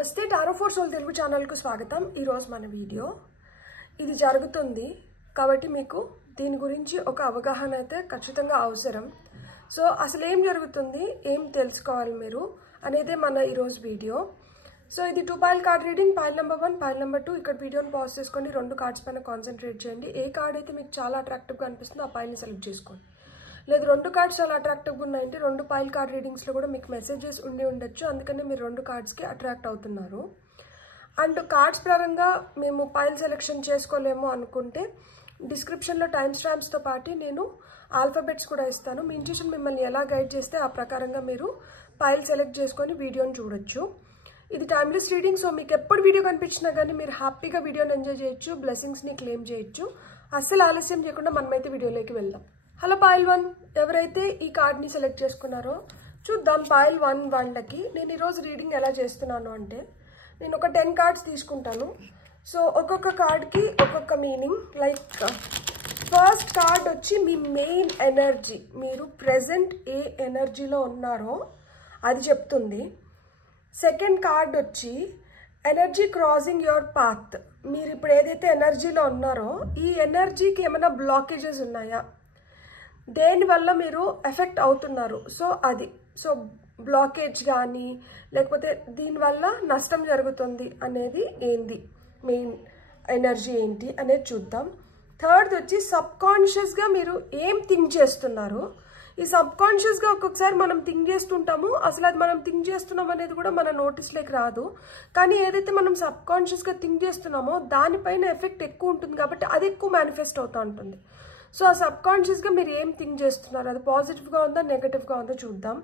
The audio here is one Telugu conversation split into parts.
నమస్తే Tarot for Soul Telugu channel కు స్వాగతం। ఈ రోజు మన వీడియో ఇది జరుగుతుంది కాబట్టి మీకు దీని గురించి ఒక అవగాహన అయితే ఖచ్చితంగా అవసరం। సో అసలు ఏం జరుగుతుంది ఏం తెలుసుకోవాలి మీరు అనేది మన ఈ రోజు వీడియో। సో ఇది 2 pile card reading, pile number 1 pile number 2। ఇక్కడ వీడియోని పాజ్ చేసుకొని రెండు కార్డ్స్ పైన కాన్సంట్రేట్ చేయండి। ఏ కార్డ్ అయితే మీకు చాలా అట్రాక్టివ్ గా అనిపిస్తుందో ఆ పైల్ని సెలెక్ట్ చేసుకోండి। లేదు రెండు కార్డ్స్ చాలా అట్రాక్టివ్గా ఉన్నాయంటే రెండు పైల్ కార్డ్ రీడింగ్స్లో కూడా మీకు మెసేజెస్ ఉండి ఉండొచ్చు, అందుకనే మీరు రెండు కార్డ్స్కి అట్రాక్ట్ అవుతున్నారు। అండ్ కార్డ్స్ పరంగా మేము పైల్ సెలెక్షన్ చేసుకోలేము అనుకుంటే డిస్క్రిప్షన్లో టైమ్ స్టాంప్స్తో పాటు నేను ఆల్ఫాబెట్స్ కూడా ఇస్తాను। మీ ఇంట్యూషన్ మిమ్మల్ని ఎలా గైడ్ చేస్తే ఆ ప్రకారంగా మీరు పైల్ సెలెక్ట్ చేసుకొని వీడియోని చూడొచ్చు। ఇది టైమ్లెస్ రీడింగ్, సో మీకు ఎప్పుడు వీడియో కనిపించినా కానీ మీరు హ్యాపీగా వీడియోని ఎంజాయ్ చేయొచ్చు, బ్లెస్సింగ్స్ని క్లెయిమ్ చేయొచ్చు। అస్సలు ఆలస్యం చేయకుండా మనమైతే వీడియోలోకి వెళ్దాం। హలో పైల్ 1, ఎవరైతే ఈ కార్డ్ని సెలెక్ట్ చేసుకున్నారో చూద్దాం। పైల్ 1 వాళ్ళకి నేను ఈరోజు రీడింగ్ ఎలా చేస్తున్నాను అంటే నేను ఒక 10 కార్డ్స్ తీసుకుంటాను। సో ఒక్కొక్క కార్డ్కి ఒక్కొక్క మీనింగ్। లైక్ ఫస్ట్ కార్డ్ వచ్చి మీ మెయిన్ ఎనర్జీ, మీరు ప్రెజెంట్ ఏ ఎనర్జీలో ఉన్నారో అది చెప్తుంది। సెకండ్ కార్డ్ వచ్చి ఎనర్జీ క్రాసింగ్ యువర్ పాత్, మీరు ఇప్పుడు ఏదైతే ఎనర్జీలో ఉన్నారో ఈ ఎనర్జీకి ఏమైనా బ్లాకేజెస్ ఉన్నాయా, దేనివల్ల మీరు ఎఫెక్ట్ అవుతున్నారు, సో అది సో బ్లాకేజ్ కానీ లేకపోతే దీనివల్ల నష్టం జరుగుతుంది అనేది ఏంది, మెయిన్ ఎనర్జీ ఏంటి అనేది చూద్దాం। థర్డ్ వచ్చి సబ్ కాన్షియస్గా మీరు ఏం థింక్ చేస్తున్నారు। ఈ సబ్ కాన్షియస్గా ఒక్కొక్కసారి మనం థింక్ చేస్తుంటాము, అసలు అది మనం థింక్ చేస్తున్నాం అనేది కూడా మన నోటీస్లోకి రాదు, కానీ ఏదైతే మనం సబ్ కాన్షియస్గా థింక్ చేస్తున్నామో దానిపైన ఎఫెక్ట్ ఎక్కువ ఉంటుంది కాబట్టి అది ఎక్కువ మేనిఫెస్ట్ అవుతూ ఉంటుంది। సో ఆ సబ్ కాన్షియస్గా మీరు ఏం థింక్ చేస్తున్నారు, అది పాజిటివ్గా ఉందా నెగటివ్గా ఉందో చూద్దాం।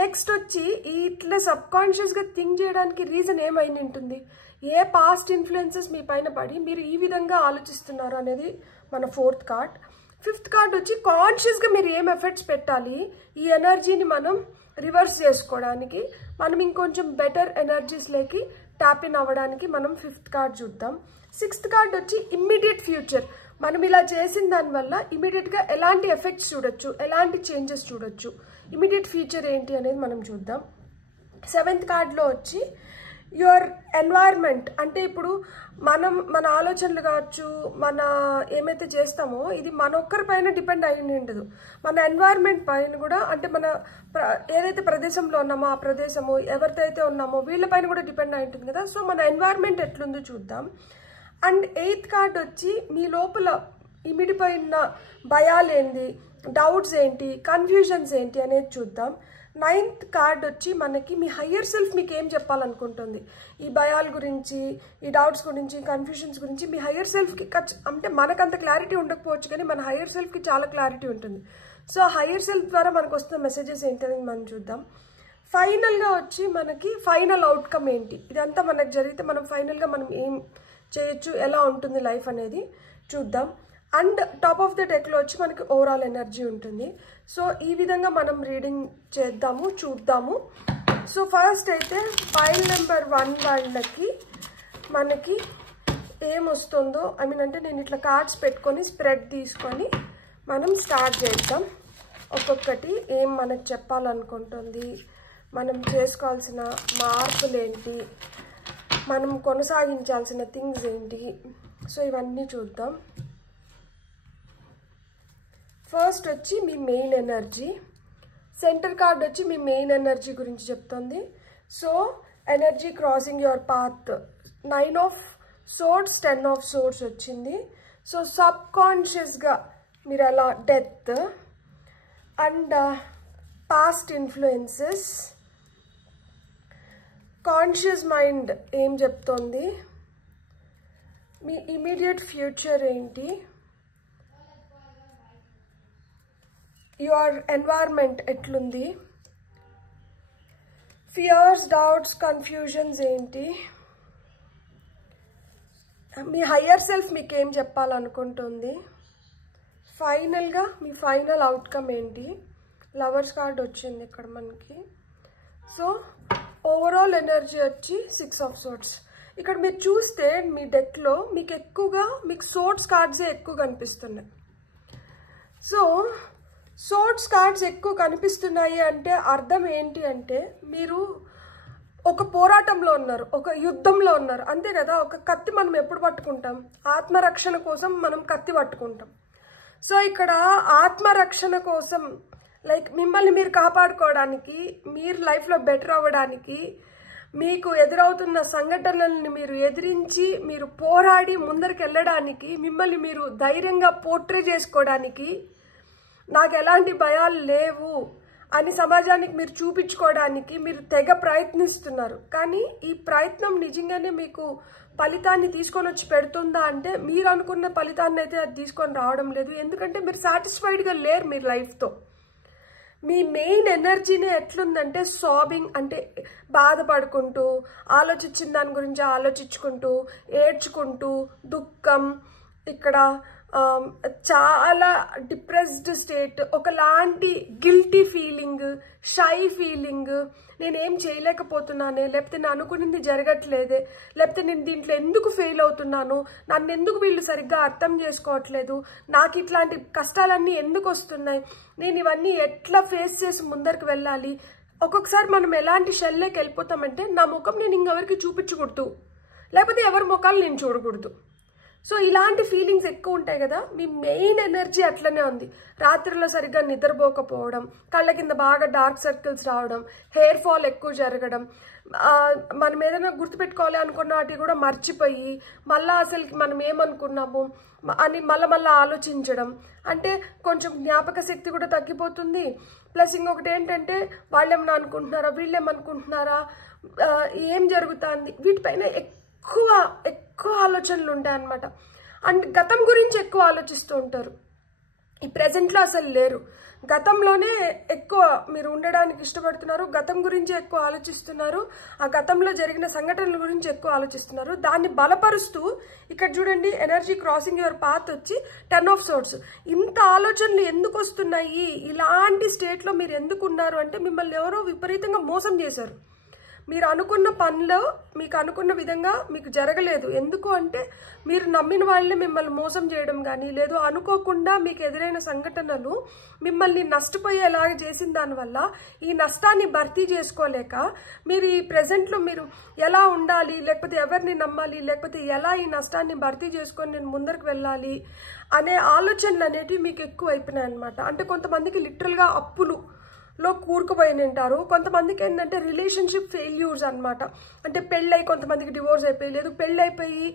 నెక్స్ట్ వచ్చి ఇట్లా సబ్ కాన్షియస్గా థింక్ చేయడానికి రీజన్ ఏమైంది ఉంటుంది, ఏ పాస్ట్ ఇన్ఫ్లుయెన్సెస్ మీ పైన పడి మీరు ఈ విధంగా ఆలోచిస్తున్నారు అనేది మన ఫోర్త్ కార్డ్। ఫిఫ్త్ కార్డ్ వచ్చి కాన్షియస్గా మీరు ఏం ఎఫర్ట్స్ పెట్టాలి ఈ ఎనర్జీని మనం రివర్స్ చేసుకోవడానికి, మనం ఇంకొంచెం బెటర్ ఎనర్జీస్లోకి ట్యాప్ ఇన్ అవ్వడానికి మనం ఫిఫ్త్ కార్డ్ చూద్దాం। సిక్స్త్ కార్డ్ వచ్చి ఇమ్మీడియట్ ఫ్యూచర్, మనం ఇలా చేసిన దానివల్ల ఇమీడియట్గా ఎలాంటి ఎఫెక్ట్స్ చూడొచ్చు, ఎలాంటి చేంజెస్ చూడొచ్చు, ఇమీడియట్ ఫ్యూచర్ ఏంటి అనేది మనం చూద్దాం। సెవెంత్ కార్డ్లో వచ్చి యువర్ ఎన్వైర్న్మెంట్, అంటే ఇప్పుడు మన ఆలోచనలు కావచ్చు, మన ఏమైతే చేస్తామో ఇది మన ఒక్కరిపైన డిపెండ్ అయి ఉండదు, మన ఎన్వైర్న్మెంట్ పైన కూడా, అంటే మన ఏదైతే ప్రదేశంలో ఉన్నామో ఆ ప్రదేశము ఎవరితో అయితే ఉన్నామో వీళ్ళపైన కూడా డిపెండ్ అయి ఉంటుంది కదా, సో మన ఎన్వైర్న్మెంట్ ఎట్లుందో చూద్దాం। అండ్ ఎయిత్ కార్డ్ వచ్చి మీ లోపల ఇమిడిపోయిన భయాలు ఏంటి, డౌట్స్ ఏంటి, కన్ఫ్యూజన్స్ ఏంటి అనేది చూద్దాం। నైన్త్ కార్డ్ వచ్చి మనకి మీ హయ్యర్ సెల్ఫ్ మీకు ఏం చెప్పాలనుకుంటుంది, ఈ భయాల గురించి, ఈ డౌట్స్ గురించి, కన్ఫ్యూజన్స్ గురించి మీ హయ్యర్ సెల్ఫ్కి అంటే మనకంత క్లారిటీ ఉండకపోవచ్చు కానీ మన హయ్యర్ సెల్ఫ్కి చాలా క్లారిటీ ఉంటుంది। సో హయ్యర్ సెల్ఫ్ ద్వారా మనకు వస్తున్న మెసేజెస్ ఏంటి అనేది మనం చూద్దాం। ఫైనల్గా వచ్చి మనకి ఫైనల్ అవుట్కమ్ ఏంటి, ఇదంతా మనకు జరిగితే మనం ఫైనల్గా మనం ఏం చేయొచ్చు, ఎలా ఉంటుంది లైఫ్ అనేది చూద్దాం। అండ్ టాప్ ఆఫ్ ద డెక్లో వచ్చి మనకి ఓవరాల్ ఎనర్జీ ఉంటుంది। సో ఈ విధంగా మనం రీడింగ్ చేద్దాము, చూద్దాము। సో ఫస్ట్ అయితే పైల్ నెంబర్ 1 వాళ్ళకి మనకి ఏమొస్తుందో, అంటే నేను ఇట్లా కార్డ్స్ పెట్టుకొని స్ప్రెడ్ తీసుకొని మనం స్టార్ట్ చేద్దాం। ఒక్కొక్కటి ఏం మనకు చెప్పాలనుకుంటుంది, మనం చేసుకోవాల్సిన మార్పులు ఏంటి, మనం కొనసాగించాల్సిన థింగ్స్ ఏంటి, సో ఇవన్నీ చూద్దాం। ఫస్ట్ వచ్చి మీ మెయిన్ ఎనర్జీ, సెంటర్ కార్డ్ వచ్చి మీ మెయిన్ ఎనర్జీ గురించి చెప్తుంది। So energy crossing your path, 9 of swords 10 of swords వచ్చింది। సో సబ్ కాన్షియస్గా మీరు అలా death and past influences, conscious mind ఏం చెప్తోంది, మీ ఇమీడియట్ ఫ్యూచర్ ఏంటి, యువర్ ఎన్వైర్న్మెంట్ ఎట్లుంది, ఫియర్స్, డౌట్స్, కన్ఫ్యూజన్స్ ఏంటి, మీ హయ్యర్ సెల్ఫ్ మీకు ఏం చెప్పాలనుకుంటుంది, ఫైనల్గా మీ ఫైనల్ అవుట్కమ్ ఏంటి। లవర్స్ కార్డ్ వచ్చింది ఇక్కడ మనకి। సో ఓవరాల్ ఎనర్జీ వచ్చి 6 ఆఫ్ సోర్డ్స్। ఇక్కడ మీరు చూస్తే మీ డెక్లో మీకు ఎక్కువగా మీకు సోర్డ్స్ కార్డ్సే ఎక్కువ కనిపిస్తున్నాయి। సో సోర్డ్స్ కార్డ్స్ ఎక్కువ కనిపిస్తున్నాయి అంటే అర్థం ఏంటి అంటే మీరు ఒక పోరాటంలో ఉన్నారు, ఒక యుద్ధంలో ఉన్నారు, అంతే కదా. ఒక కత్తి మనం ఎప్పుడు పట్టుకుంటాం? ఆత్మరక్షణ కోసం మనం కత్తి పట్టుకుంటాం. సో ఇక్కడ ఆత్మరక్షణ కోసం, లైక్ మిమ్మల్ని మీరు కాపాడుకోవడానికి, మీరు లైఫ్లో బెటర్ అవ్వడానికి, మీకు ఎదురవుతున్న సంఘటనలను మీరు ఎదిరించి మీరు పోరాడి ముందరికి వెళ్ళడానికి, మిమ్మల్ని మీరు ధైర్యంగా పోర్ట్రే చేసుకోవడానికి, నాకు ఎలాంటి భయాలు లేవు అని సమాజానికి మీరు చూపించుకోవడానికి మీరు తెగ ప్రయత్నిస్తున్నారు. కానీ ఈ ప్రయత్నం నిజంగానే మీకు ఫలితాన్ని తీసుకొని వచ్చి పెడుతుందా అంటే మీరు అనుకున్న ఫలితాన్ని అయితే అది తీసుకొని రావడం లేదు. ఎందుకంటే మీరు సాటిస్ఫైడ్గా లేరు మీరు లైఫ్తో. మీ మెయిన్ ఎనర్జీనే ఎట్లుందంటే సాబింగ్, అంటే బాధపడుకుంటూ, ఆలోచించిన దాని గురించి ఆలోచించుకుంటూ, ఏడ్చుకుంటూ, దుఃఖం, ఇక్కడ చాలా డిప్రెస్డ్ స్టేట్, ఒకలాంటి గిల్టీ ఫీలింగ్, షై ఫీలింగ్, నేనేం చేయలేకపోతున్నానే, లేకపోతే నేను అనుకున్నది జరగట్లేదే, లేకపోతే నేను దీంట్లో ఎందుకు ఫెయిల్ అవుతున్నాను, నన్ను ఎందుకు వీళ్ళు సరిగ్గా అర్థం చేసుకోవట్లేదు, నాకు ఇట్లాంటి కష్టాలన్నీ ఎందుకు వస్తున్నాయి, నేను ఇవన్నీ ఎట్లా ఫేస్ చేసి ముందరికి వెళ్ళాలి. ఒక్కొక్కసారి మనం ఎలాంటి షెల్లోకి వెళ్ళిపోతామంటే నా ముఖం నేను ఇంకెవరికి చూపించకూడదు, లేకపోతే ఎవరి ముఖాలు నేను చూడకూడదు. సో ఇలాంటి ఫీలింగ్స్ ఎక్కువ ఉంటాయి కదా. మీ మెయిన్ ఎనర్జీ అట్లనే ఉంది. రాత్రిలో సరిగ్గా నిద్రపోకపోవడం, కళ్ళ కింద బాగా డార్క్ సర్కిల్స్ రావడం, హెయిర్ ఫాల్ ఎక్కువ జరగడం, మనం ఏదైనా గుర్తుపెట్టుకోవాలి అనుకున్న వాటి కూడా మర్చిపోయి మళ్ళీ అసలు మనం ఏమనుకున్నాము అని మళ్ళీ ఆలోచించడం, అంటే కొంచెం జ్ఞాపక శక్తి కూడా తగ్గిపోతుంది. ప్లస్ ఇంకొకటి ఏంటంటే వాళ్ళేమన్నా అనుకుంటున్నారా, వీళ్ళేమనుకుంటున్నారా, ఏం జరుగుతుంది, వీటిపైన ఎక్కువ ఆలోచనలు ఉంటాయి అన్నమాట. అండ్ గతం గురించి ఎక్కువ ఆలోచిస్తూ ఉంటారు. ఈ ప్రెజెంట్లో అసలు లేరు. గతంలోనే ఎక్కువ మీరు ఉండడానికి ఇష్టపడుతున్నారు, గతం గురించి ఎక్కువ ఆలోచిస్తున్నారు, ఆ గతంలో జరిగిన సంఘటనల గురించి ఎక్కువ ఆలోచిస్తున్నారు. దాన్ని బలపరుస్తూ ఇక్కడ చూడండి, ఎనర్జీ క్రాసింగ్ యువర్ పాత్ వచ్చి 10 of Swords. ఇంత ఆలోచనలు ఎందుకు వస్తున్నాయి, ఇలాంటి స్టేట్లో మీరు ఎందుకు ఉన్నారు అంటే మిమ్మల్ని ఎవరో విపరీతంగా మోసం చేశారు. మీరు అనుకున్న పనిలో మీకు అనుకున్న విధంగా మీకు జరగలేదు. ఎందుకు అంటే మీరు నమ్మిన వాళ్ళని మిమ్మల్ని మోసం చేయడం కానీ, లేదు అనుకోకుండా మీకు ఎదురైన సంఘటనలు మిమ్మల్ని నష్టపోయేలాగా చేసిన దానివల్ల ఈ నష్టాన్ని భర్తీ చేసుకోలేక మీరు ఈ ప్రెజెంట్లో మీరు ఎలా ఉండాలి, లేకపోతే ఎవరిని నమ్మాలి, లేకపోతే ఎలా ఈ నష్టాన్ని భర్తీ చేసుకొని నేను ముందరికి వెళ్ళాలి అనే ఆలోచనలు అనేటివి మీకు ఎక్కువ అయిపోయినాయి అనమాట. అంటే కొంతమందికి లిటరల్గా అప్పులులో కూరుకుపోయి ఉంటారు. కొంతమందికి ఏంటంటే రిలేషన్షిప్ ఫెయిల్యూర్స్ అనమాట. అంటే పెళ్ళై కొంతమందికి డివోర్స్ అయిపోయి, లేదు పెళ్ళైపోయి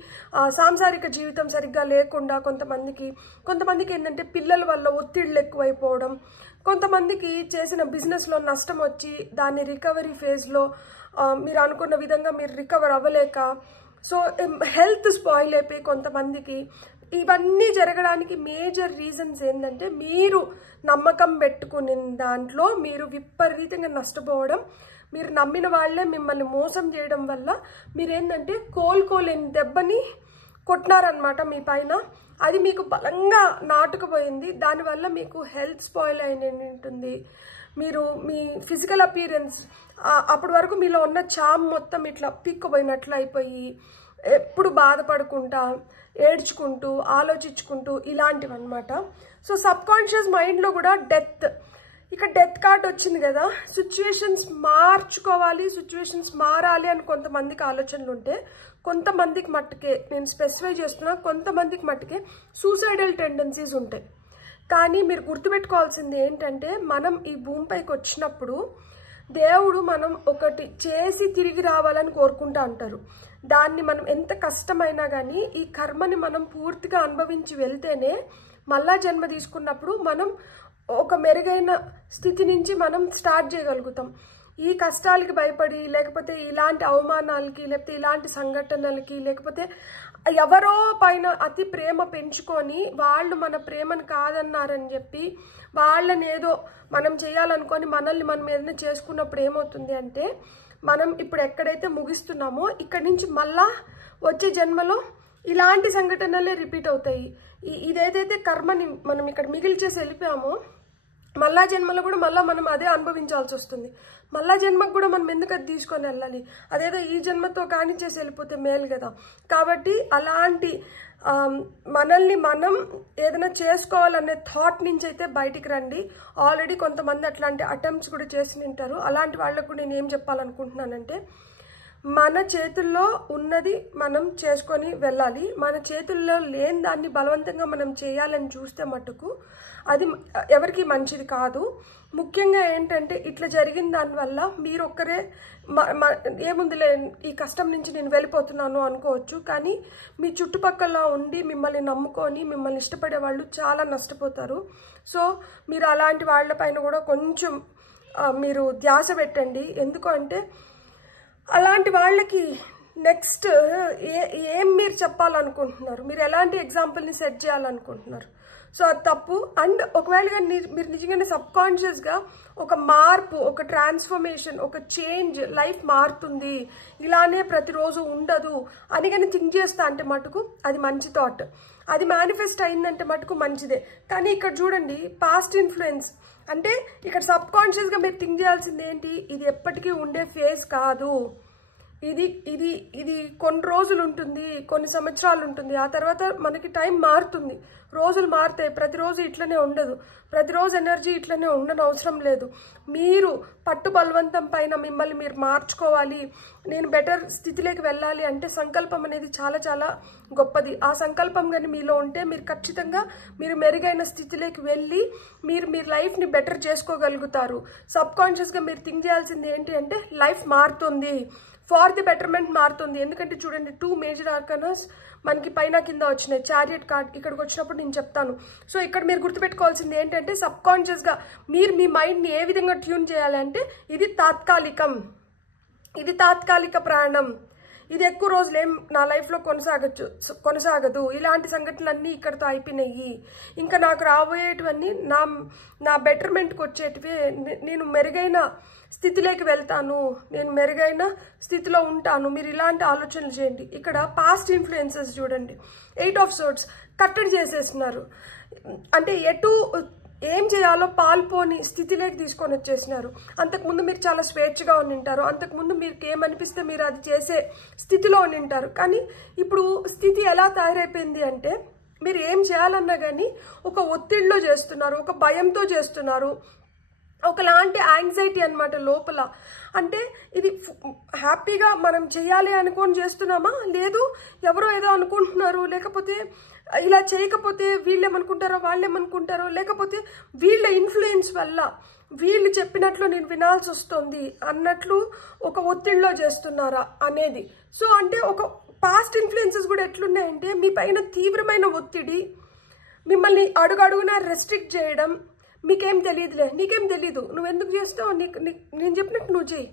సాంసారిక జీవితం సరిగ్గా లేకుండా కొంతమందికి ఏంటంటే పిల్లల వల్ల ఒత్తిళ్ళు ఎక్కువైపోవడం, కొంతమందికి చేసిన బిజినెస్లో నష్టం వచ్చి దాన్ని రికవరీ ఫేజ్లో మీరు అనుకున్న విధంగా మీరు రికవర్ అవ్వలేక, సో హెల్త్ స్పాయిల్ అయిపోయి కొంతమందికి. ఇవన్నీ జరగడానికి మేజర్ రీజన్స్ ఏంటంటే మీరు నమ్మకం పెట్టుకుని దాంట్లో మీరు విపరీతంగా నష్టపోవడం, మీరు నమ్మిన వాళ్ళే మిమ్మల్ని మోసం చేయడం వల్ల మీరేంటంటే కోలుకోలేని దెబ్బని కొట్టినారనమాట మీ పైన. అది మీకు బలంగా నాటుకుపోయింది. దానివల్ల మీకు హెల్త్ స్పాయిల్ అయిన ఉంటుంది. మీరు మీ ఫిజికల్ అపీరెన్స్ అప్పటి వరకు మీలో ఉన్న చామ్ మొత్తం ఇట్లా పిక్కుపోయినట్లు అయిపోయి ఎప్పుడు బాధపడుకుంటా, ఏడ్చుకుంటూ, ఆలోచించుకుంటూ ఇలాంటివి అనమాట. సో సబ్ కాన్షియస్ మైండ్లో కూడా ఇక డెత్ కార్డ్ వచ్చింది కదా. సిచ్యువేషన్స్ మార్చుకోవాలి, సిచ్యువేషన్స్ మారాలి అని కొంతమందికి ఆలోచనలు ఉంటే, కొంతమందికి మట్టుకే, నేను స్పెసిఫై చేస్తున్నా, కొంతమందికి మట్టుకే సూసైడల్ టెండెన్సీస్ ఉంటాయి. కానీ మీరు గుర్తుపెట్టుకోవాల్సింది ఏంటంటే, మనం ఈ భూమిపైకి వచ్చినప్పుడు దేవుడు మనం ఒకటి చేసి తిరిగి రావాలని కోరుకుంటా అంటారు. దాన్ని మనం ఎంత కష్టమైనా కానీ ఈ కర్మని మనం పూర్తిగా అనుభవించి వెళ్తేనే మళ్ళా జన్మ తీసుకున్నప్పుడు మనం ఒక మెరుగైన స్థితి నుంచి మనం స్టార్ట్ చేయగలుగుతాం. ఈ కష్టాలకి భయపడి, లేకపోతే ఇలాంటి అవమానాలకి, లేకపోతే ఇలాంటి సంఘటనలకి, లేకపోతే ఎవరో పైన అతి ప్రేమ పెంచుకొని వాళ్ళు మన ప్రేమను కాదన్నారని చెప్పి వాళ్ళని ఏదో మనం చేయాలనుకొని మనల్ని మనం ఏదైనా చేసుకున్నప్పుడు ఏమవుతుంది అంటే, మనం ఇప్పుడు ఎక్కడైతే ముగిస్తున్నామో ఇక్కడి నుంచి మళ్ళా వచ్చే జన్మలో ఇలాంటి సంఘటనలే రిపీట్ అవుతాయి. ఇదేదైతే కర్మని మనం ఇక్కడ మిగిల్చేసి వెళ్ళిపోయామో మళ్ళా జన్మలో కూడా మళ్ళీ మనం అదే అనుభవించాల్సి వస్తుంది. మళ్ళా జన్మకు కూడా మనం ఎందుకు అది తీసుకొని వెళ్ళాలి, అదేదో ఈ జన్మతో కానిచ్చేసి వెళ్ళిపోతే మేలు కదా. కాబట్టి అలాంటి మనల్ని మనం ఏదైనా చేసుకోవాలనే థాట్ నుంచి అయితే బయటికి రండి. ఆల్రెడీ కొంతమంది అట్లాంటి అటెంప్ట్స్ కూడా చేసి ఉంటారు. అలాంటి వాళ్ళకు కూడా నేను ఏం చెప్పాలనుకుంటున్నానంటే, మన చేతుల్లో ఉన్నది మనం చేసుకొని వెళ్ళాలి. మన చేతుల్లో లేని దాన్ని బలవంతంగా మనం చేయాలని చూస్తే మటుకు అది ఎవరికి మంచిది కాదు. ముఖ్యంగా ఏంటంటే ఇట్లా జరిగిన దానివల్ల మీరు ఒక్కరే ఏముందిలే ఈ కష్టం నుంచి నేను వెళ్ళిపోతున్నాను అనుకోవచ్చు, కానీ మీ చుట్టుపక్కల ఉండి మిమ్మల్ని నమ్ముకొని మిమ్మల్ని ఇష్టపడే వాళ్ళు చాలా నష్టపోతారు. సో మీరు అలాంటి వాళ్ళపైన కూడా కొంచెం మీరు ధ్యాస పెట్టండి. ఎందుకు అంటే అలాంటి వాళ్ళకి నెక్స్ట్ ఏం మీరు చెప్పాలనుకుంటున్నారు, మీరు ఎలాంటి ఎగ్జాంపుల్ని సెట్ చేయాలనుకుంటున్నారు. సో అది తప్పు. అండ్ ఒకవేళ మీరు నిజంగానే సబ్కాన్షియస్గా ఒక మార్పు, ఒక ట్రాన్స్ఫర్మేషన్, ఒక చేంజ్, లైఫ్ మారుతుంది, ఇలానే ప్రతిరోజు ఉండదు అని కానీ థింక్ చేస్తా అంటే మటుకు అది మంచి థాట్. అది మేనిఫెస్ట్ అయిందంటే మటుకు మంచిదే. కానీ ఇక్కడ చూడండి, పాస్ట్ ఇన్ఫ్లుయెన్స్ అంటే ఇక్కడ సబ్కాన్షియస్గా మీరు థింక్ చేయాల్సింది ఏంటి, ఇది ఎప్పటికీ ఉండే ఫేజ్ కాదు, ఇది ఇది ఇది కొన్ని రోజులు ఉంటుంది, కొన్ని సంవత్సరాలు ఉంటుంది, ఆ తర్వాత మనకి టైం మారుతుంది, రోజులు మారుతాయి. ప్రతిరోజు ఇట్లనే ఉండదు, ప్రతిరోజు ఎనర్జీ ఇట్లనే ఉండని అవసరం లేదు. మీరు పట్టు బలవంతం పైన మిమ్మల్ని మీరు మార్చుకోవాలి, నేను బెటర్ స్థితిలోకి వెళ్ళాలి అంటే సంకల్పం అనేది చాలా చాలా గొప్పది. ఆ సంకల్పం కానీ మీలో ఉంటే మీరు ఖచ్చితంగా మీరు మెరుగైన స్థితిలోకి వెళ్ళి మీరు లైఫ్ని బెటర్ చేసుకోగలుగుతారు. సబ్కాన్షియస్గా మీరు థింక్ చేయాల్సింది ఏంటి అంటే లైఫ్ మారుతుంది, ఫార్ ది బెటర్మెంట్ మారుతుంది. ఎందుకంటే చూడండి 2 మేజర్ ఆర్కానాస్ మనకి పైన కింద వచ్చినాయి. చారియట్ కార్డ్ ఇక్కడికి వచ్చినప్పుడు నేను చెప్తాను. సో ఇక్కడ మీరు గుర్తుపెట్టుకోవాల్సింది ఏంటంటే సబ్కాన్షియస్గా మీరు మీ మైండ్ని ఏ విధంగా ట్యూన్ చేయాలంటే ఇది తాత్కాలికం, ఇది తాత్కాలిక ప్రాణం, ఇది ఎక్కువ రోజులు ఏం నా లైఫ్లో కొనసాగదు, ఇలాంటి సంఘటనలన్నీ ఇక్కడితో అయిపోయినాయి, ఇంకా నాకు రాబోయేటివన్నీ నా బెటర్మెంట్కి వచ్చేటివే, నేను మెరుగైన స్థితిలోకి వెళ్తాను, నేను మెరుగైన స్థితిలో ఉంటాను. మీరు ఇలాంటి ఆలోచనలు చేయండి. ఇక్కడ పాస్ట్ ఇన్ఫ్లుయెన్సెస్ చూడండి, 8 ఆఫ్ సోర్డ్స్ కట్టడి చేసేస్తున్నారు. అంటే ఏం చేయాలో పాల్పోని స్థితిలోకి తీసుకొని వచ్చేసినారు. అంతకుముందు మీరు చాలా స్వేచ్ఛగా ఉండింటారు, అంతకుముందు మీకు ఏమనిపిస్తే మీరు అది చేసే స్థితిలో ఉండింటారు. కానీ ఇప్పుడు స్థితి ఎలా తయారైపోయింది అంటే మీరు ఏం చేయాలన్నా కానీ ఒక ఒత్తిడిలో చేస్తున్నారు, ఒక భయంతో చేస్తున్నారు, ఒకలాంటి యాంగ్జైటీ అనమాట లోపల. అంటే ఇది హ్యాపీగా మనం చేయాలి అనుకొని చేస్తున్నామా, లేదు ఎవరో ఏదో అనుకుంటున్నారు, లేకపోతే ఇలా చేయకపోతే వీళ్ళేమనుకుంటారో వాళ్ళేమనుకుంటారో, లేకపోతే వీళ్ళ ఇన్ఫ్లుయెన్స్ వల్ల వీళ్ళు చెప్పినట్లు నేను వినాల్సి వస్తుంది అన్నట్లు ఒక ఒత్తిడిలో చేస్తున్నారా అనేది. సో అంటే ఒక పాస్ట్ ఇన్ఫ్లుయెన్సెస్ కూడా ఎట్లున్నాయంటే మీ పైన తీవ్రమైన ఒత్తిడి, మిమ్మల్ని అడుగడుగునా రెస్ట్రిక్ట్ చేయడం. మీకేం తెలియదులే, నీకేం తెలీదు, నువ్వెందుకు చేస్తావు, నేను చెప్పినట్టు నువ్వు చేయి,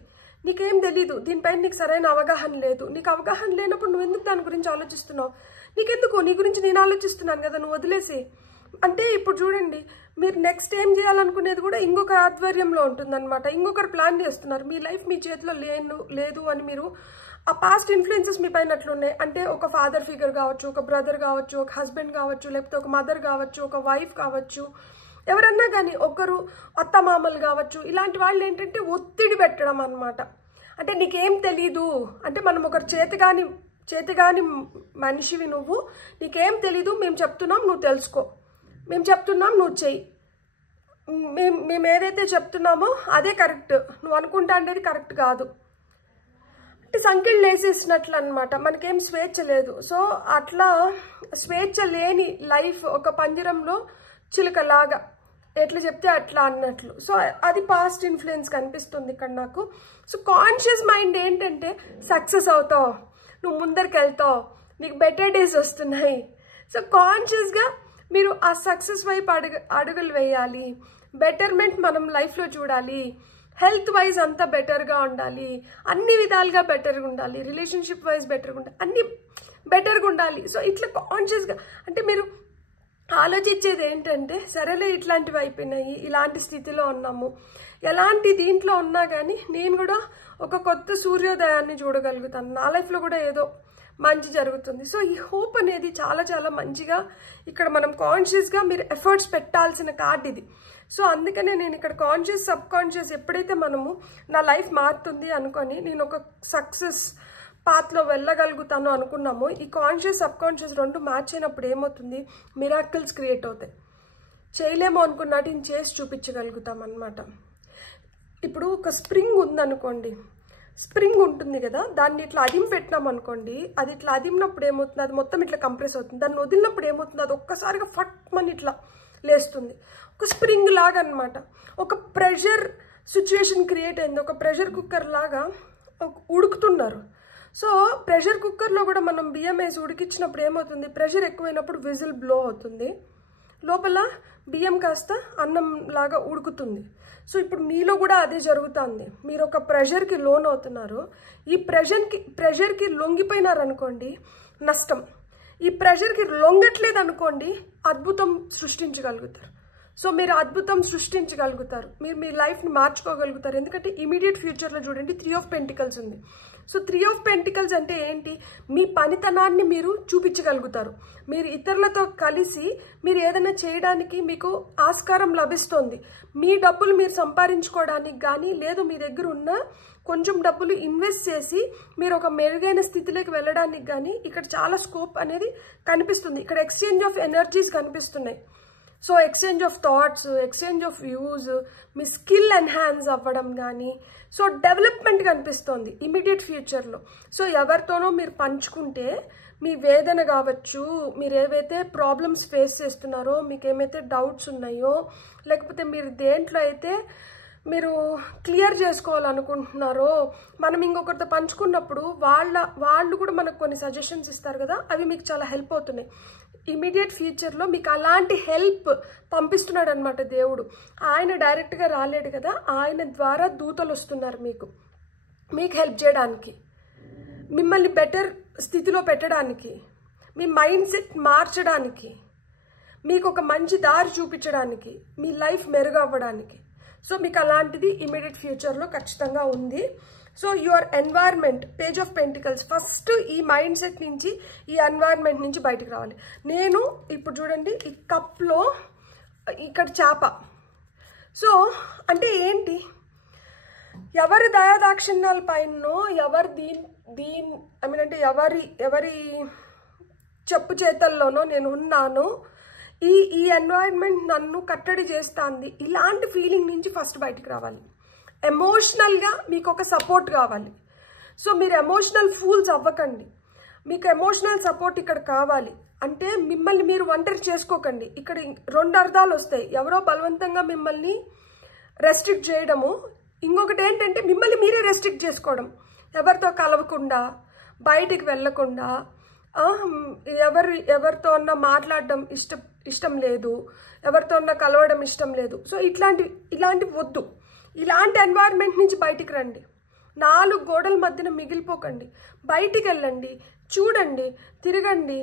నీకేం తెలీదు, దీనిపైన నీకు సరైన అవగాహన లేదు, నీకు అవగాహన లేనప్పుడు నువ్వెందుకు దాని గురించి ఆలోచిస్తున్నావు, నీకెందుకు, నీ గురించి నేను ఆలోచిస్తున్నాను కదా, నువ్వు వదిలేసి. అంటే ఇప్పుడు చూడండి, మీరు నెక్స్ట్ ఏం చేయాలనుకునేది కూడా ఇంకొకరి ఆధ్వర్యంలో ఉంటుందన్నమాట, ఇంకొకరు ప్లాన్ చేస్తున్నారు. మీ లైఫ్ మీ చేతిలో లేదు అని మీరు ఆ పాస్ట్ ఇన్ఫ్లుయెన్సెస్ మీ పైన అట్లున్నాయి. అంటే ఒక ఫాదర్ ఫిగర్ కావచ్చు, ఒక బ్రదర్ కావచ్చు, ఒక హస్బెండ్ కావచ్చు, లేకపోతే ఒక మదర్ కావచ్చు, ఒక వైఫ్ కావచ్చు, ఎవరన్నా కానీ ఒకరు అత్తమామలు కావచ్చు. ఇలాంటి వాళ్ళు ఏంటంటే ఒత్తిడి పెట్టడం అనమాట. అంటే నీకేం తెలీదు అంటే మనం ఒకరు చేతిగాని మనిషివి, నువ్వు నీకేం తెలీదు, మేము చెప్తున్నాం నువ్వు తెలుసుకో, మేము చెప్తున్నాం నువ్వు చెయ్యి, మేము ఏదైతే చెప్తున్నామో అదే కరెక్ట్, నువ్వు అనుకుంటా అనేది కరెక్ట్ కాదు అంటే సంఖ్యలు వేసేసినట్లు అనమాట. మనకేం స్వేచ్ఛ లేదు. సో అట్లా స్వేచ్ఛ లేని లైఫ్ ఒక పంజరంలో చిలుకలాగా ఎట్లా చెప్తే అట్లా అన్నట్లు. సో అది పాస్ట్ ఇన్ఫ్లుయెన్స్ కనిపిస్తుంది ఇక్కడ నాకు. సో కాన్షియస్ మైండ్ ఏంటంటే సక్సెస్ అవుతావు, నువ్వు ముందరికి వెళ్తావు, నీకు బెటర్ డేస్ వస్తున్నాయి. సో కాన్షియస్గా మీరు ఆ సక్సెస్ వైపు అడుగులు వేయాలి, బెటర్మెంట్ మనం లైఫ్లో చూడాలి, హెల్త్ వైజ్ అంతా బెటర్గా ఉండాలి, అన్ని విధాలుగా బెటర్గా ఉండాలి, రిలేషన్షిప్ వైజ్ బెటర్గా ఉండాలి, అన్ని బెటర్గా ఉండాలి. సో ఇట్లా కాన్షియస్గా అంటే మీరు ఆలోచించేది ఏంటంటే సరేలే ఇట్లాంటివి అయిపోయినాయి, ఇలాంటి స్థితిలో ఉన్నాము, ఎలాంటి దీంట్లో ఉన్నా కానీ నేను కూడా ఒక కొత్త సూర్యోదయాన్ని చూడగలుగుతాను, నా లైఫ్లో కూడా ఏదో మంచి జరుగుతుంది. సో ఈ హోప్ అనేది చాలా చాలా మంచిగా ఇక్కడ మనం కాన్షియస్గా మీరు ఎఫర్ట్స్ పెట్టాల్సిన కార్డ్ ఇది. సో అందుకనే నేను ఇక్కడ కాన్షియస్ సబ్ కాన్షియస్ ఎప్పుడైతే మనము నా లైఫ్ మారుతుంది అనుకొని నేను ఒక సక్సెస్ పాత్లో వెళ్ళగలుగుతాను అనుకున్నాము, ఈ కాన్షియస్ సబ్ కాన్షియస్ రెండు మ్యాచ్ అయినప్పుడు ఏమవుతుంది, మిరాకిల్స్ క్రియేట్ అవుతాయి. చేయలేమో అనుకున్నట్టు చేసి చూపించగలుగుతాం అన్నమాట. ఇప్పుడు ఒక స్ప్రింగ్ ఉందనుకోండి, స్ప్రింగ్ ఉంటుంది కదా, దాన్ని ఇట్లా అదిం పెట్టినాం అనుకోండి, అది ఇట్లా అదిమినప్పుడు ఏమవుతుంది, అది మొత్తం ఇట్లా కంప్రెస్ అవుతుంది. దాన్ని వదిలినప్పుడు ఏమవుతుంది, అది ఒక్కసారిగా ఫట్ మని ఇట్లా లేస్తుంది. ఒక స్ప్రింగ్ లాగా అనమాట. ఒక ప్రెషర్ సిచ్యువేషన్ క్రియేట్ అయింది. ఒక ప్రెషర్ కుక్కర్ లాగా ఉడుకుతున్నారు. సో ప్రెషర్ కుక్కర్లో కూడా మనం బియ్యం వేసి ఉడికించినప్పుడు ఏమవుతుంది, ప్రెషర్ ఎక్కువైనప్పుడు విజిల్ బ్లో అవుతుంది, లోపల బియ్యం కాస్త అన్నం లాగా ఉడుకుతుంది. సో ఇప్పుడు మీలో కూడా అదే జరుగుతుంది. మీరు ఒక ప్రెషర్కి లోన్ అవుతున్నారు. ఈ ప్రెషర్కి లొంగిపోయినారనుకోండి నష్టం. ఈ ప్రెషర్కి లొంగట్లేదు అనుకోండి అద్భుతం సృష్టించగలుగుతారు. సో మీరు అద్భుతం సృష్టించగలుగుతారు. మీరు మీ లైఫ్ని మార్చుకోగలుగుతారు. ఎందుకంటే ఇమీడియట్ ఫ్యూచర్లో చూడండి 3 ఆఫ్ పెంటికల్స్ ఉంది. సో 3 ఆఫ్ పెంటికల్స్ అంటే ఏంటి, మీ పనితనాన్ని మీరు చూపించగలుగుతారు. మీరు ఇతరులతో కలిసి మీరు ఏదైనా చేయడానికి మీకు ఆస్కారం లభిస్తుంది. మీ డబ్బులు మీరు సంపాదించుకోవడానికి కానీ, లేదు మీ దగ్గర ఉన్న కొంచెం డబ్బులు ఇన్వెస్ట్ చేసి మీరు ఒక మెరుగైన స్థితిలోకి వెళ్ళడానికి కానీ ఇక్కడ చాలా స్కోప్ అనేది కనిపిస్తుంది. ఇక్కడ ఎక్స్చేంజ్ ఆఫ్ ఎనర్జీస్ కనిపిస్తున్నాయి. So exchange of thoughts, exchange of views, me skill enhance అవ్వడం కానీ, సో డెవలప్మెంట్ కనిపిస్తుంది ఇమీడియట్ ఫ్యూచర్లో. సో ఎవరితోనో మీరు పంచుకుంటే మీ వేదన కావచ్చు, మీరు ఏవైతే ప్రాబ్లమ్స్ ఫేస్ చేస్తున్నారో, మీకు ఏమైతే డౌట్స్ ఉన్నాయో, లేకపోతే మీరు దేంట్లో అయితే మీరు క్లియర్ చేసుకోవాలనుకుంటున్నారో, మనం ఇంకొకరితో పంచుకున్నప్పుడు వాళ్ళు కూడా మనకు కొన్ని సజెషన్స్ ఇస్తారు కదా, అవి మీకు చాలా హెల్ప్ అవుతున్నాయి. ఇమీడియట్ ఫ్యూచర్లో మీకు అలాంటి హెల్ప్ పంపిస్తున్నాడు అనమాట దేవుడు. ఆయన డైరెక్ట్గా రాలేడు కదా, ఆయన ద్వారా దూతలు వస్తున్నారు మీకు హెల్ప్ చేయడానికి, మిమ్మల్ని బెటర్ స్థితిలో పెట్టడానికి, మీ మైండ్ సెట్ మార్చడానికి, మీకు ఒక మంచి దారి చూపించడానికి, మీ లైఫ్ మెరుగవ్వడానికి. సో మీకు అలాంటిది ఇమీడియట్ ఫ్యూచర్లో ఖచ్చితంగా ఉంది. So your environment, page of pentacles, first ఈ మైండ్ సెట్ నుంచి, ఈ ఎన్వైర్న్మెంట్ నుంచి బయటకు రావాలి. నేను ఇప్పుడు చూడండి ఈ కప్లో ఇక్కడ చేప. సో అంటే ఏంటి, ఎవరి దయాదాక్షిణ్యాల పైనో, ఎవరి అంటే ఎవరి చెప్పు చేతల్లోనో నేను ఉన్నాను, ఈ ఎన్వైర్న్మెంట్ నన్ను కట్టడి చేస్తుంది, ఇలాంటి ఫీలింగ్ నుంచి ఫస్ట్ బయటకు రావాలి. ఎమోషనల్గా మీకు ఒక సపోర్ట్ కావాలి. సో మీరు ఎమోషనల్ ఫూల్స్ అవ్వకండి. మీకు ఎమోషనల్ సపోర్ట్ ఇక్కడ కావాలి. అంటే మిమ్మల్ని మీరు ఒంటరి చేసుకోకండి. ఇక్కడ 2 అర్థాలు వస్తాయి. ఎవరో బలవంతంగా మిమ్మల్ని రెస్ట్రిక్ట్ చేయడము, ఇంకొకటి ఏంటంటే మిమ్మల్ని మీరే రెస్ట్రిక్ట్ చేసుకోవడం. ఎవరితో కలవకుండా, బయటికి వెళ్ళకుండా, ఎవరితో అన్నా మాట్లాడడం ఇష్టం లేదు, ఎవరితో అన్నా కలవడం ఇష్టం లేదు. సో ఇలాంటివి వద్దు. ఇలాంటి ఎన్వైర్న్మెంట్ నుంచి బయటికి రండి. 4 గోడల మధ్యన మిగిలిపోకండి. బయటికి వెళ్ళండి, చూడండి, తిరగండి.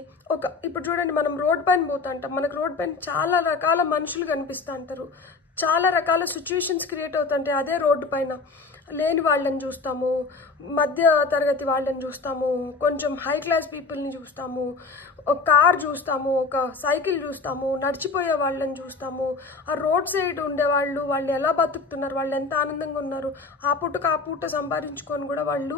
ఇప్పుడు చూడండి, మనం రోడ్ పైన పోతుంటాం. మనకు రోడ్ పైన చాలా రకాల మనుషులు కనిపిస్తూ ఉంటారు, చాలా రకాల సిచ్యువేషన్స్ క్రియేట్ అవుతుంటాయి. అదే రోడ్డు పైన లేని వాళ్ళని చూస్తాము, మధ్య తరగతి వాళ్ళని చూస్తాము, కొంచెం హై క్లాస్ పీపుల్ని చూస్తాము, ఒక కార్ చూస్తాము, ఒక సైకిల్ చూస్తాము, నడిచిపోయే వాళ్ళని చూస్తాము. ఆ రోడ్ సైడ్ ఉండేవాళ్ళు ఎలా బతుకుతున్నారు, వాళ్ళు ఎంత ఆనందంగా ఉన్నారు, ఆ పూట సంపాదించుకొని కూడా వాళ్ళు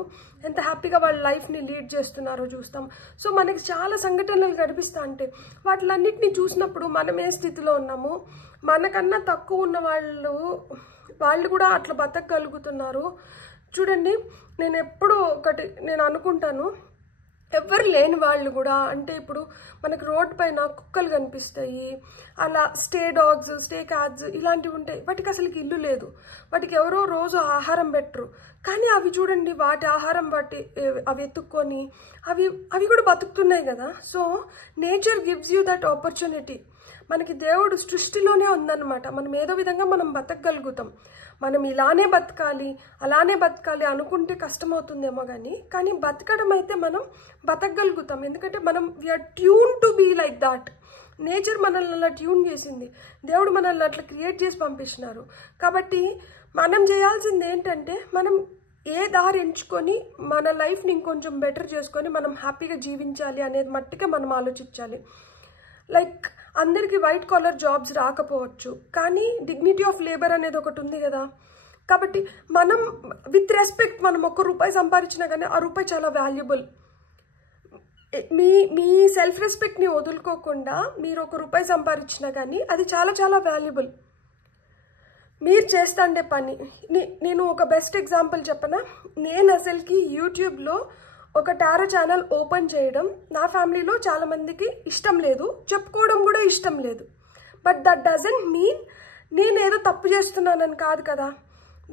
ఎంత హ్యాపీగా వాళ్ళ లైఫ్ని లీడ్ చేస్తున్నారో చూస్తాం. సో మనకి చాలా సంఘటనలు కనిపిస్తూ ఉంటాయి. వాటిలన్నిటిని చూసినప్పుడు మనం ఏ స్థితిలో ఉన్నాము, మనకన్నా తక్కువ ఉన్న వాళ్ళు కూడా అట్లా బతకగలుగుతున్నారు. చూడండి, నేను అనుకుంటాను, ఎవరు లేని వాళ్ళు కూడా, అంటే ఇప్పుడు మనకు రోడ్ పైన కుక్కలు కనిపిస్తాయి, అలా స్టే డాగ్స్, స్టే క్యాట్స్ ఇలాంటివి ఉంటాయి. వాటికి అసలుకి ఇల్లు లేదు, వాటికి ఎవరో రోజు ఆహారం పెట్టరు. కానీ అవి చూడండి, వాటి ఆహారం అవి ఎత్తుక్కొని అవి కూడా బతుకుతున్నాయి కదా. So nature gives you that opportunity. మనకి దేవుడు సృష్టిలోనే ఉందన్నమాట. మనం ఏదో విధంగా మనం బతకగలుగుతాం. మనం ఇలానే బతకాలి, అలానే బతకాలి అనుకుంటే కష్టమవుతుందేమో కానీ బతకడం అయితే మనం బతకగలుగుతాం. ఎందుకంటే మనం we are tune to be like that. Nature మనల్ని అలా ట్యూన్ చేసింది, దేవుడు మనల్ని అట్లా క్రియేట్ చేసి పంపిస్తున్నారు. కాబట్టి మనం చేయాల్సింది ఏంటంటే, మనం ఏ దారి ఎంచుకొని మన లైఫ్ని ఇంకొంచెం బెటర్ చేసుకొని మనం హ్యాపీగా జీవించాలి అనేది మట్టుకే మనం ఆలోచించాలి. లైక్ అందరికీ వైట్ కాలర్ జాబ్స్ రాకపోవచ్చు, కానీ డిగ్నిటీ ఆఫ్ లేబర్ అనేది ఒకటి ఉంది కదా. కాబట్టి మనం విత్ రెస్పెక్ట్, మనం ₹1 సంపాదించినా కానీ ఆ రూపాయి చాలా వాల్యుబుల్. మీ సెల్ఫ్ రెస్పెక్ట్ని వదులుకోకుండా మీరు ₹1 సంపాదించినా కానీ అది చాలా చాలా వాల్యుబుల్. మీరు చేస్తాండే పని నేను ఒక బెస్ట్ ఎగ్జాంపుల్ చెప్పనా. నేను అసలుకి యూట్యూబ్లో ఒక టారో ఛానల్ ఓపెన్ చేయడం నా ఫ్యామిలీలో చాలామందికి ఇష్టం లేదు, చెప్పుకోవడం కూడా ఇష్టం లేదు. బట్ దట్ డజంట్ మీన్ నేనేదో తప్పు చేస్తున్నానని కాదు కదా.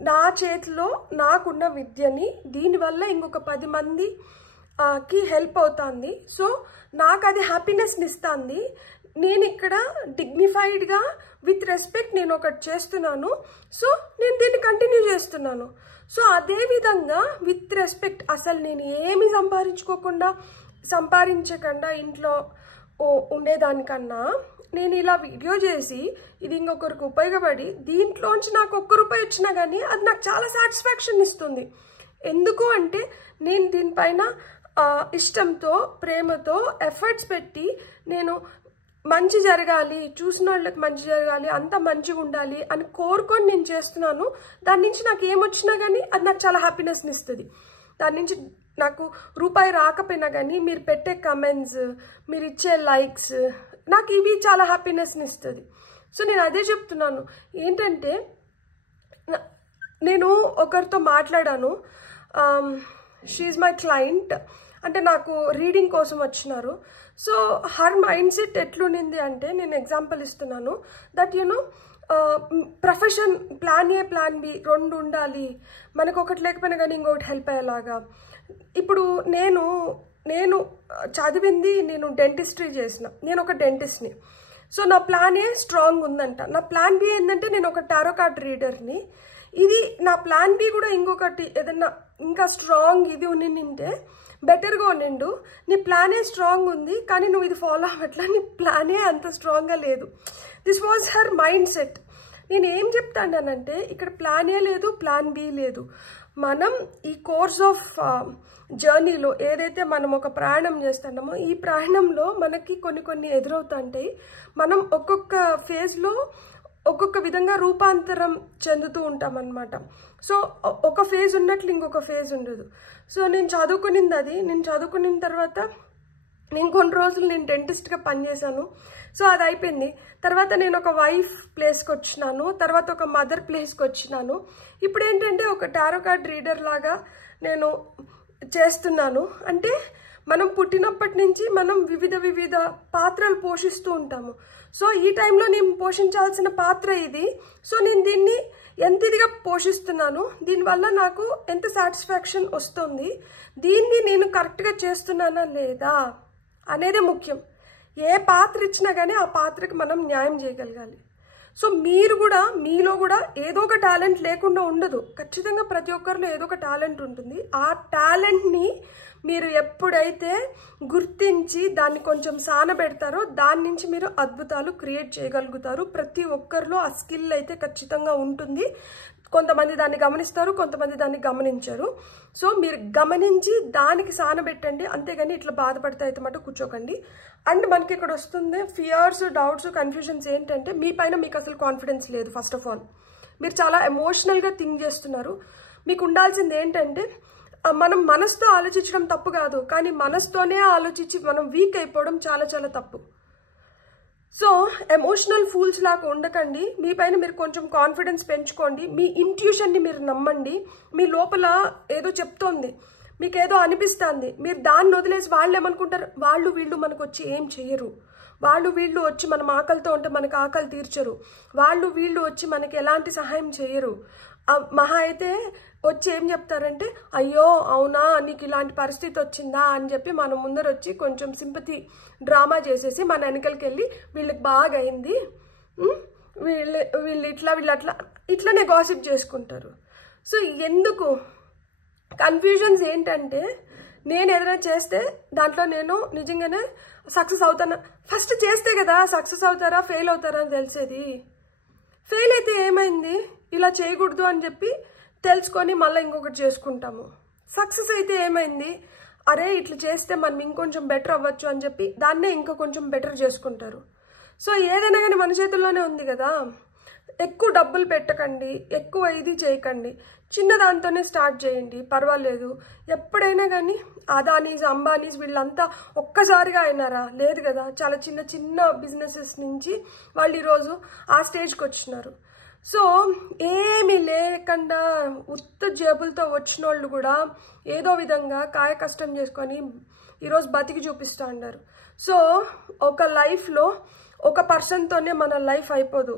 నా చేతిలో నాకున్న విద్యని దీనివల్ల ఇంకొక 10 మందికి హెల్ప్ అవుతుంది. సో నాకు అది హ్యాపీనెస్ని ఇస్తుంది. నేను ఇక్కడ డిగ్నిఫైడ్గా విత్ రెస్పెక్ట్ నేను ఒకటి చేస్తున్నాను. సో నేను దీన్ని కంటిన్యూ చేస్తున్నాను. సో అదేవిధంగా విత్ రెస్పెక్ట్ అసలు నేను ఏమి సంపాదించకుండా ఇంట్లో ఉండేదానికన్నా నేను ఇలా వీడియో చేసి ఇది ఇంకొకరికి ఉపయోగపడి దీంట్లోంచి నాకు ₹1 వచ్చినా కానీ అది నాకు చాలా సాటిస్ఫాక్షన్ ఇస్తుంది. ఎందుకు అంటే నేను దీనిపైన ఇష్టంతో ప్రేమతో ఎఫర్ట్స్ పెట్టి నేను మంచి జరగాలి, చూసిన వాళ్ళకి మంచి జరగాలి, అంతా మంచిగా ఉండాలి అని కోరుకొని నేను చేస్తున్నాను. దాని నుంచి నాకు ఏమొచ్చినా కానీ అది నాకు చాలా హ్యాపీనెస్ని ఇస్తుంది. దాని నుంచి నాకు ₹1 రాకపోయినా కానీ మీరు పెట్టే కమెంట్స్, మీరు ఇచ్చే లైక్స్ నాకు ఇవి చాలా హ్యాపీనెస్ని ఇస్తుంది. సో నేను అదే చెప్తున్నాను ఏంటంటే నేను ఒకరితో మాట్లాడాను. షీ ఈజ్ మై క్లయింట్, అంటే నాకు రీడింగ్ కోసం వచ్చినారు. సో హర్ మైండ్ సెట్ ఎట్లుండింది అంటే నేను ఎగ్జాంపుల్ ఇస్తున్నాను that profession plan A plan B 2 ఉండాలి, మనకు ఒకటి లేకపోయినా కానీ ఇంకొకటి హెల్ప్ అయ్యేలాగా. ఇప్పుడు నేను చదివింది నేను డెంటిస్ట్రీ చేసిన, నేను ఒక డెంటిస్ట్ని. సో నా ప్లాన్ ఏ స్ట్రాంగ్ ఉందంట. నా ప్లాన్ బి ఏంటంటే నేను ఒక టారో కార్డ్ రీడర్ని. ఇది నా ప్లాన్ బి కూడా ఇంకొకటి ఏదన్నా ఇంకా స్ట్రాంగ్ ఇది ఉండింటే బెటర్గా ఉండిండు. నీ ప్లానే స్ట్రాంగ్ ఉంది కానీ నువ్వు ఇది ఫాలో అవ్వట్లా, నీ ప్లానే అంత స్ట్రాంగ్గా లేదు. This was her mind set. నేను ఏం చెప్తానంటే ఇక్కడ ప్లాన్ ఏ లేదు, ప్లాన్ బి లేదు. మనం ఈ కోర్స్ ఆఫ్ జర్నీలో ఏదైతే మనం ఒక ప్రయాణం చేస్తున్నామో ఈ ప్రయాణంలో మనకి కొన్ని ఎదురవుతుంటాయి. మనం ఒక్కొక్క ఫేజ్లో ఒక్కొక్క విధంగా రూపాంతరం చెందుతూ ఉంటాం అన్నమాట. సో ఒక ఫేజ్ ఉన్నట్లు ఇంకొక ఫేజ్ ఉండదు. సో నేను చదువుకునింది అది. నేను చదువుకున్న తర్వాత నేను కొన్ని రోజులు నేను డెంటిస్ట్గా పనిచేశాను. సో అది అయిపోయింది. తర్వాత నేను ఒక వైఫ్ ప్లేస్కి వచ్చినాను, తర్వాత ఒక మదర్ ప్లేస్కి వచ్చినాను. ఇప్పుడు ఏంటంటే ఒక టారో కార్డ్ రీడర్ లాగా నేను చేస్తున్నాను. అంటే మనం పుట్టినప్పటి నుంచి మనం వివిధ పాత్రలు పోషిస్తూ ఉంటాము. సో ఈ టైంలో నేను పోషించాల్సిన పాత్ర ఇది. సో నేను దీన్ని ఎంత ఇదిగా పోషిస్తున్నాను, దీనివల్ల నాకు ఎంత సాటిస్ఫాక్షన్ వస్తుంది, దీన్ని నేను కరెక్ట్గా చేస్తున్నానా లేదా అనేదే ముఖ్యం. ఏ పాత్ర ఇచ్చినా కానీ ఆ పాత్రకి మనం న్యాయం చేయగలగాలి. సో మీరు కూడా మీలో కూడా ఏదో ఒక టాలెంట్ లేకుండా ఉండదు. ఖచ్చితంగా ప్రతి ఒక్కరిలో ఏదో ఒక టాలెంట్ ఉంటుంది. ఆ టాలెంట్ని మీరు ఎప్పుడైతే గుర్తించి దాన్ని కొంచెం సానబెడతారో దాని నుంచి మీరు అద్భుతాలు క్రియేట్ చేయగలుగుతారు. ప్రతి ఒక్కరిలో ఆ స్కిల్ అయితే ఖచ్చితంగా ఉంటుంది. కొంతమంది దాన్ని గమనిస్తారు, కొంతమంది దాన్ని గమనించరు. సో మీరు గమనించి దానికి సానబెట్టండి, అంతేగాని ఇట్లా బాధపడితే అయితే మటు కూర్చోకండి. అండ్ మనకి ఇక్కడ వస్తుంది ఫియర్స్, డౌట్స్, కన్ఫ్యూజన్స్. ఏంటంటే మీ పైన మీకు అసలు కాన్ఫిడెన్స్ లేదు. ఫస్ట్ ఆఫ్ ఆల్ మీరు చాలా ఎమోషనల్గా థింక్ చేస్తున్నారు. మీకు ఉండాల్సింది ఏంటంటే మనం మనసుతో ఆలోచించడం తప్పు కాదు, కానీ మనసుతోనే ఆలోచించి మనం వీక్ అయిపోవడం చాలా చాలా తప్పు. సో ఎమోషనల్ ఫూల్స్ లాగా ఉండకండి. మీ పైన మీరు కొంచెం కాన్ఫిడెన్స్ పెంచుకోండి. మీ ఇంట్యూషన్ని మీరు నమ్మండి. మీ లోపల ఏదో చెప్తోంది, మీకు ఏదో అనిపిస్తుంది, మీరు దాన్ని వదిలేసి వాళ్ళు ఏమనుకుంటారు, వాళ్ళు వీళ్ళు మనకు వచ్చి ఏం చెయ్యరు, వాళ్ళు వీళ్ళు వచ్చి మనం ఆకలితో ఉంటే మనకు ఆకలి తీర్చరు, వాళ్ళు వీళ్ళు వచ్చి మనకి ఎలాంటి సహాయం చేయరు. మహా అయితే వచ్చి ఏం చెప్తారంటే అయ్యో అవునా నీకు ఇలాంటి పరిస్థితి వచ్చిందా అని చెప్పి మన ముందర వచ్చి కొంచెం సింపతి డ్రామా చేసేసి మన వెనకలికి వెళ్ళి వీళ్ళకి బాగా అయింది, వీళ్ళు ఇట్లానే గాసిప్ చేసుకుంటారు. సో ఎందుకు కన్ఫ్యూజన్స్ ఏంటంటే నేను ఏదైనా చేస్తే దాంట్లో నేను నిజంగానే సక్సెస్ అవుతానా, ఫస్ట్ చేస్తే కదా సక్సెస్ అవుతారా ఫెయిల్ అవుతారా అని తెలిసేది. ఫెయిల్ అయితే ఏమైంది, ఇలా చేయకూడదు అని చెప్పి తెలుసుకొని మళ్ళీ ఇంకొకటి చేసుకుంటాము. సక్సెస్ అయితే ఏమైంది, అరే ఇట్లా చేస్తే మనం ఇంకొంచెం బెటర్ అవ్వచ్చు అని చెప్పి దాన్నే ఇంకా కొంచెం బెటర్ చేసుకుంటారు. సో ఏదైనా కానీ మన చేతుల్లోనే ఉంది కదా. ఎక్కువ డబ్బులు పెట్టకండి, ఎక్కువ ఇది చేయకండి, చిన్న దాంతోనే స్టార్ట్ చేయండి, పర్వాలేదు. ఎప్పుడైనా కానీ అదానీస్, అంబానీస్ వీళ్ళంతా ఒక్కసారిగా అయినారా, లేదు కదా. చాలా చిన్న చిన్న బిజినెసెస్ నుంచి వాళ్ళు ఈరోజు ఆ స్టేజ్కి వచ్చినారు. సో ఏమీ లేకుండా ఉత్త జేబులతో వచ్చిన వాళ్ళు కూడా ఏదో విధంగా కాయ కష్టం చేసుకొని ఈరోజు బతికి చూపిస్తూ ఉన్నారు. సో ఒక లైఫ్లో ఒక పర్సన్తోనే మన లైఫ్ అయిపోదు.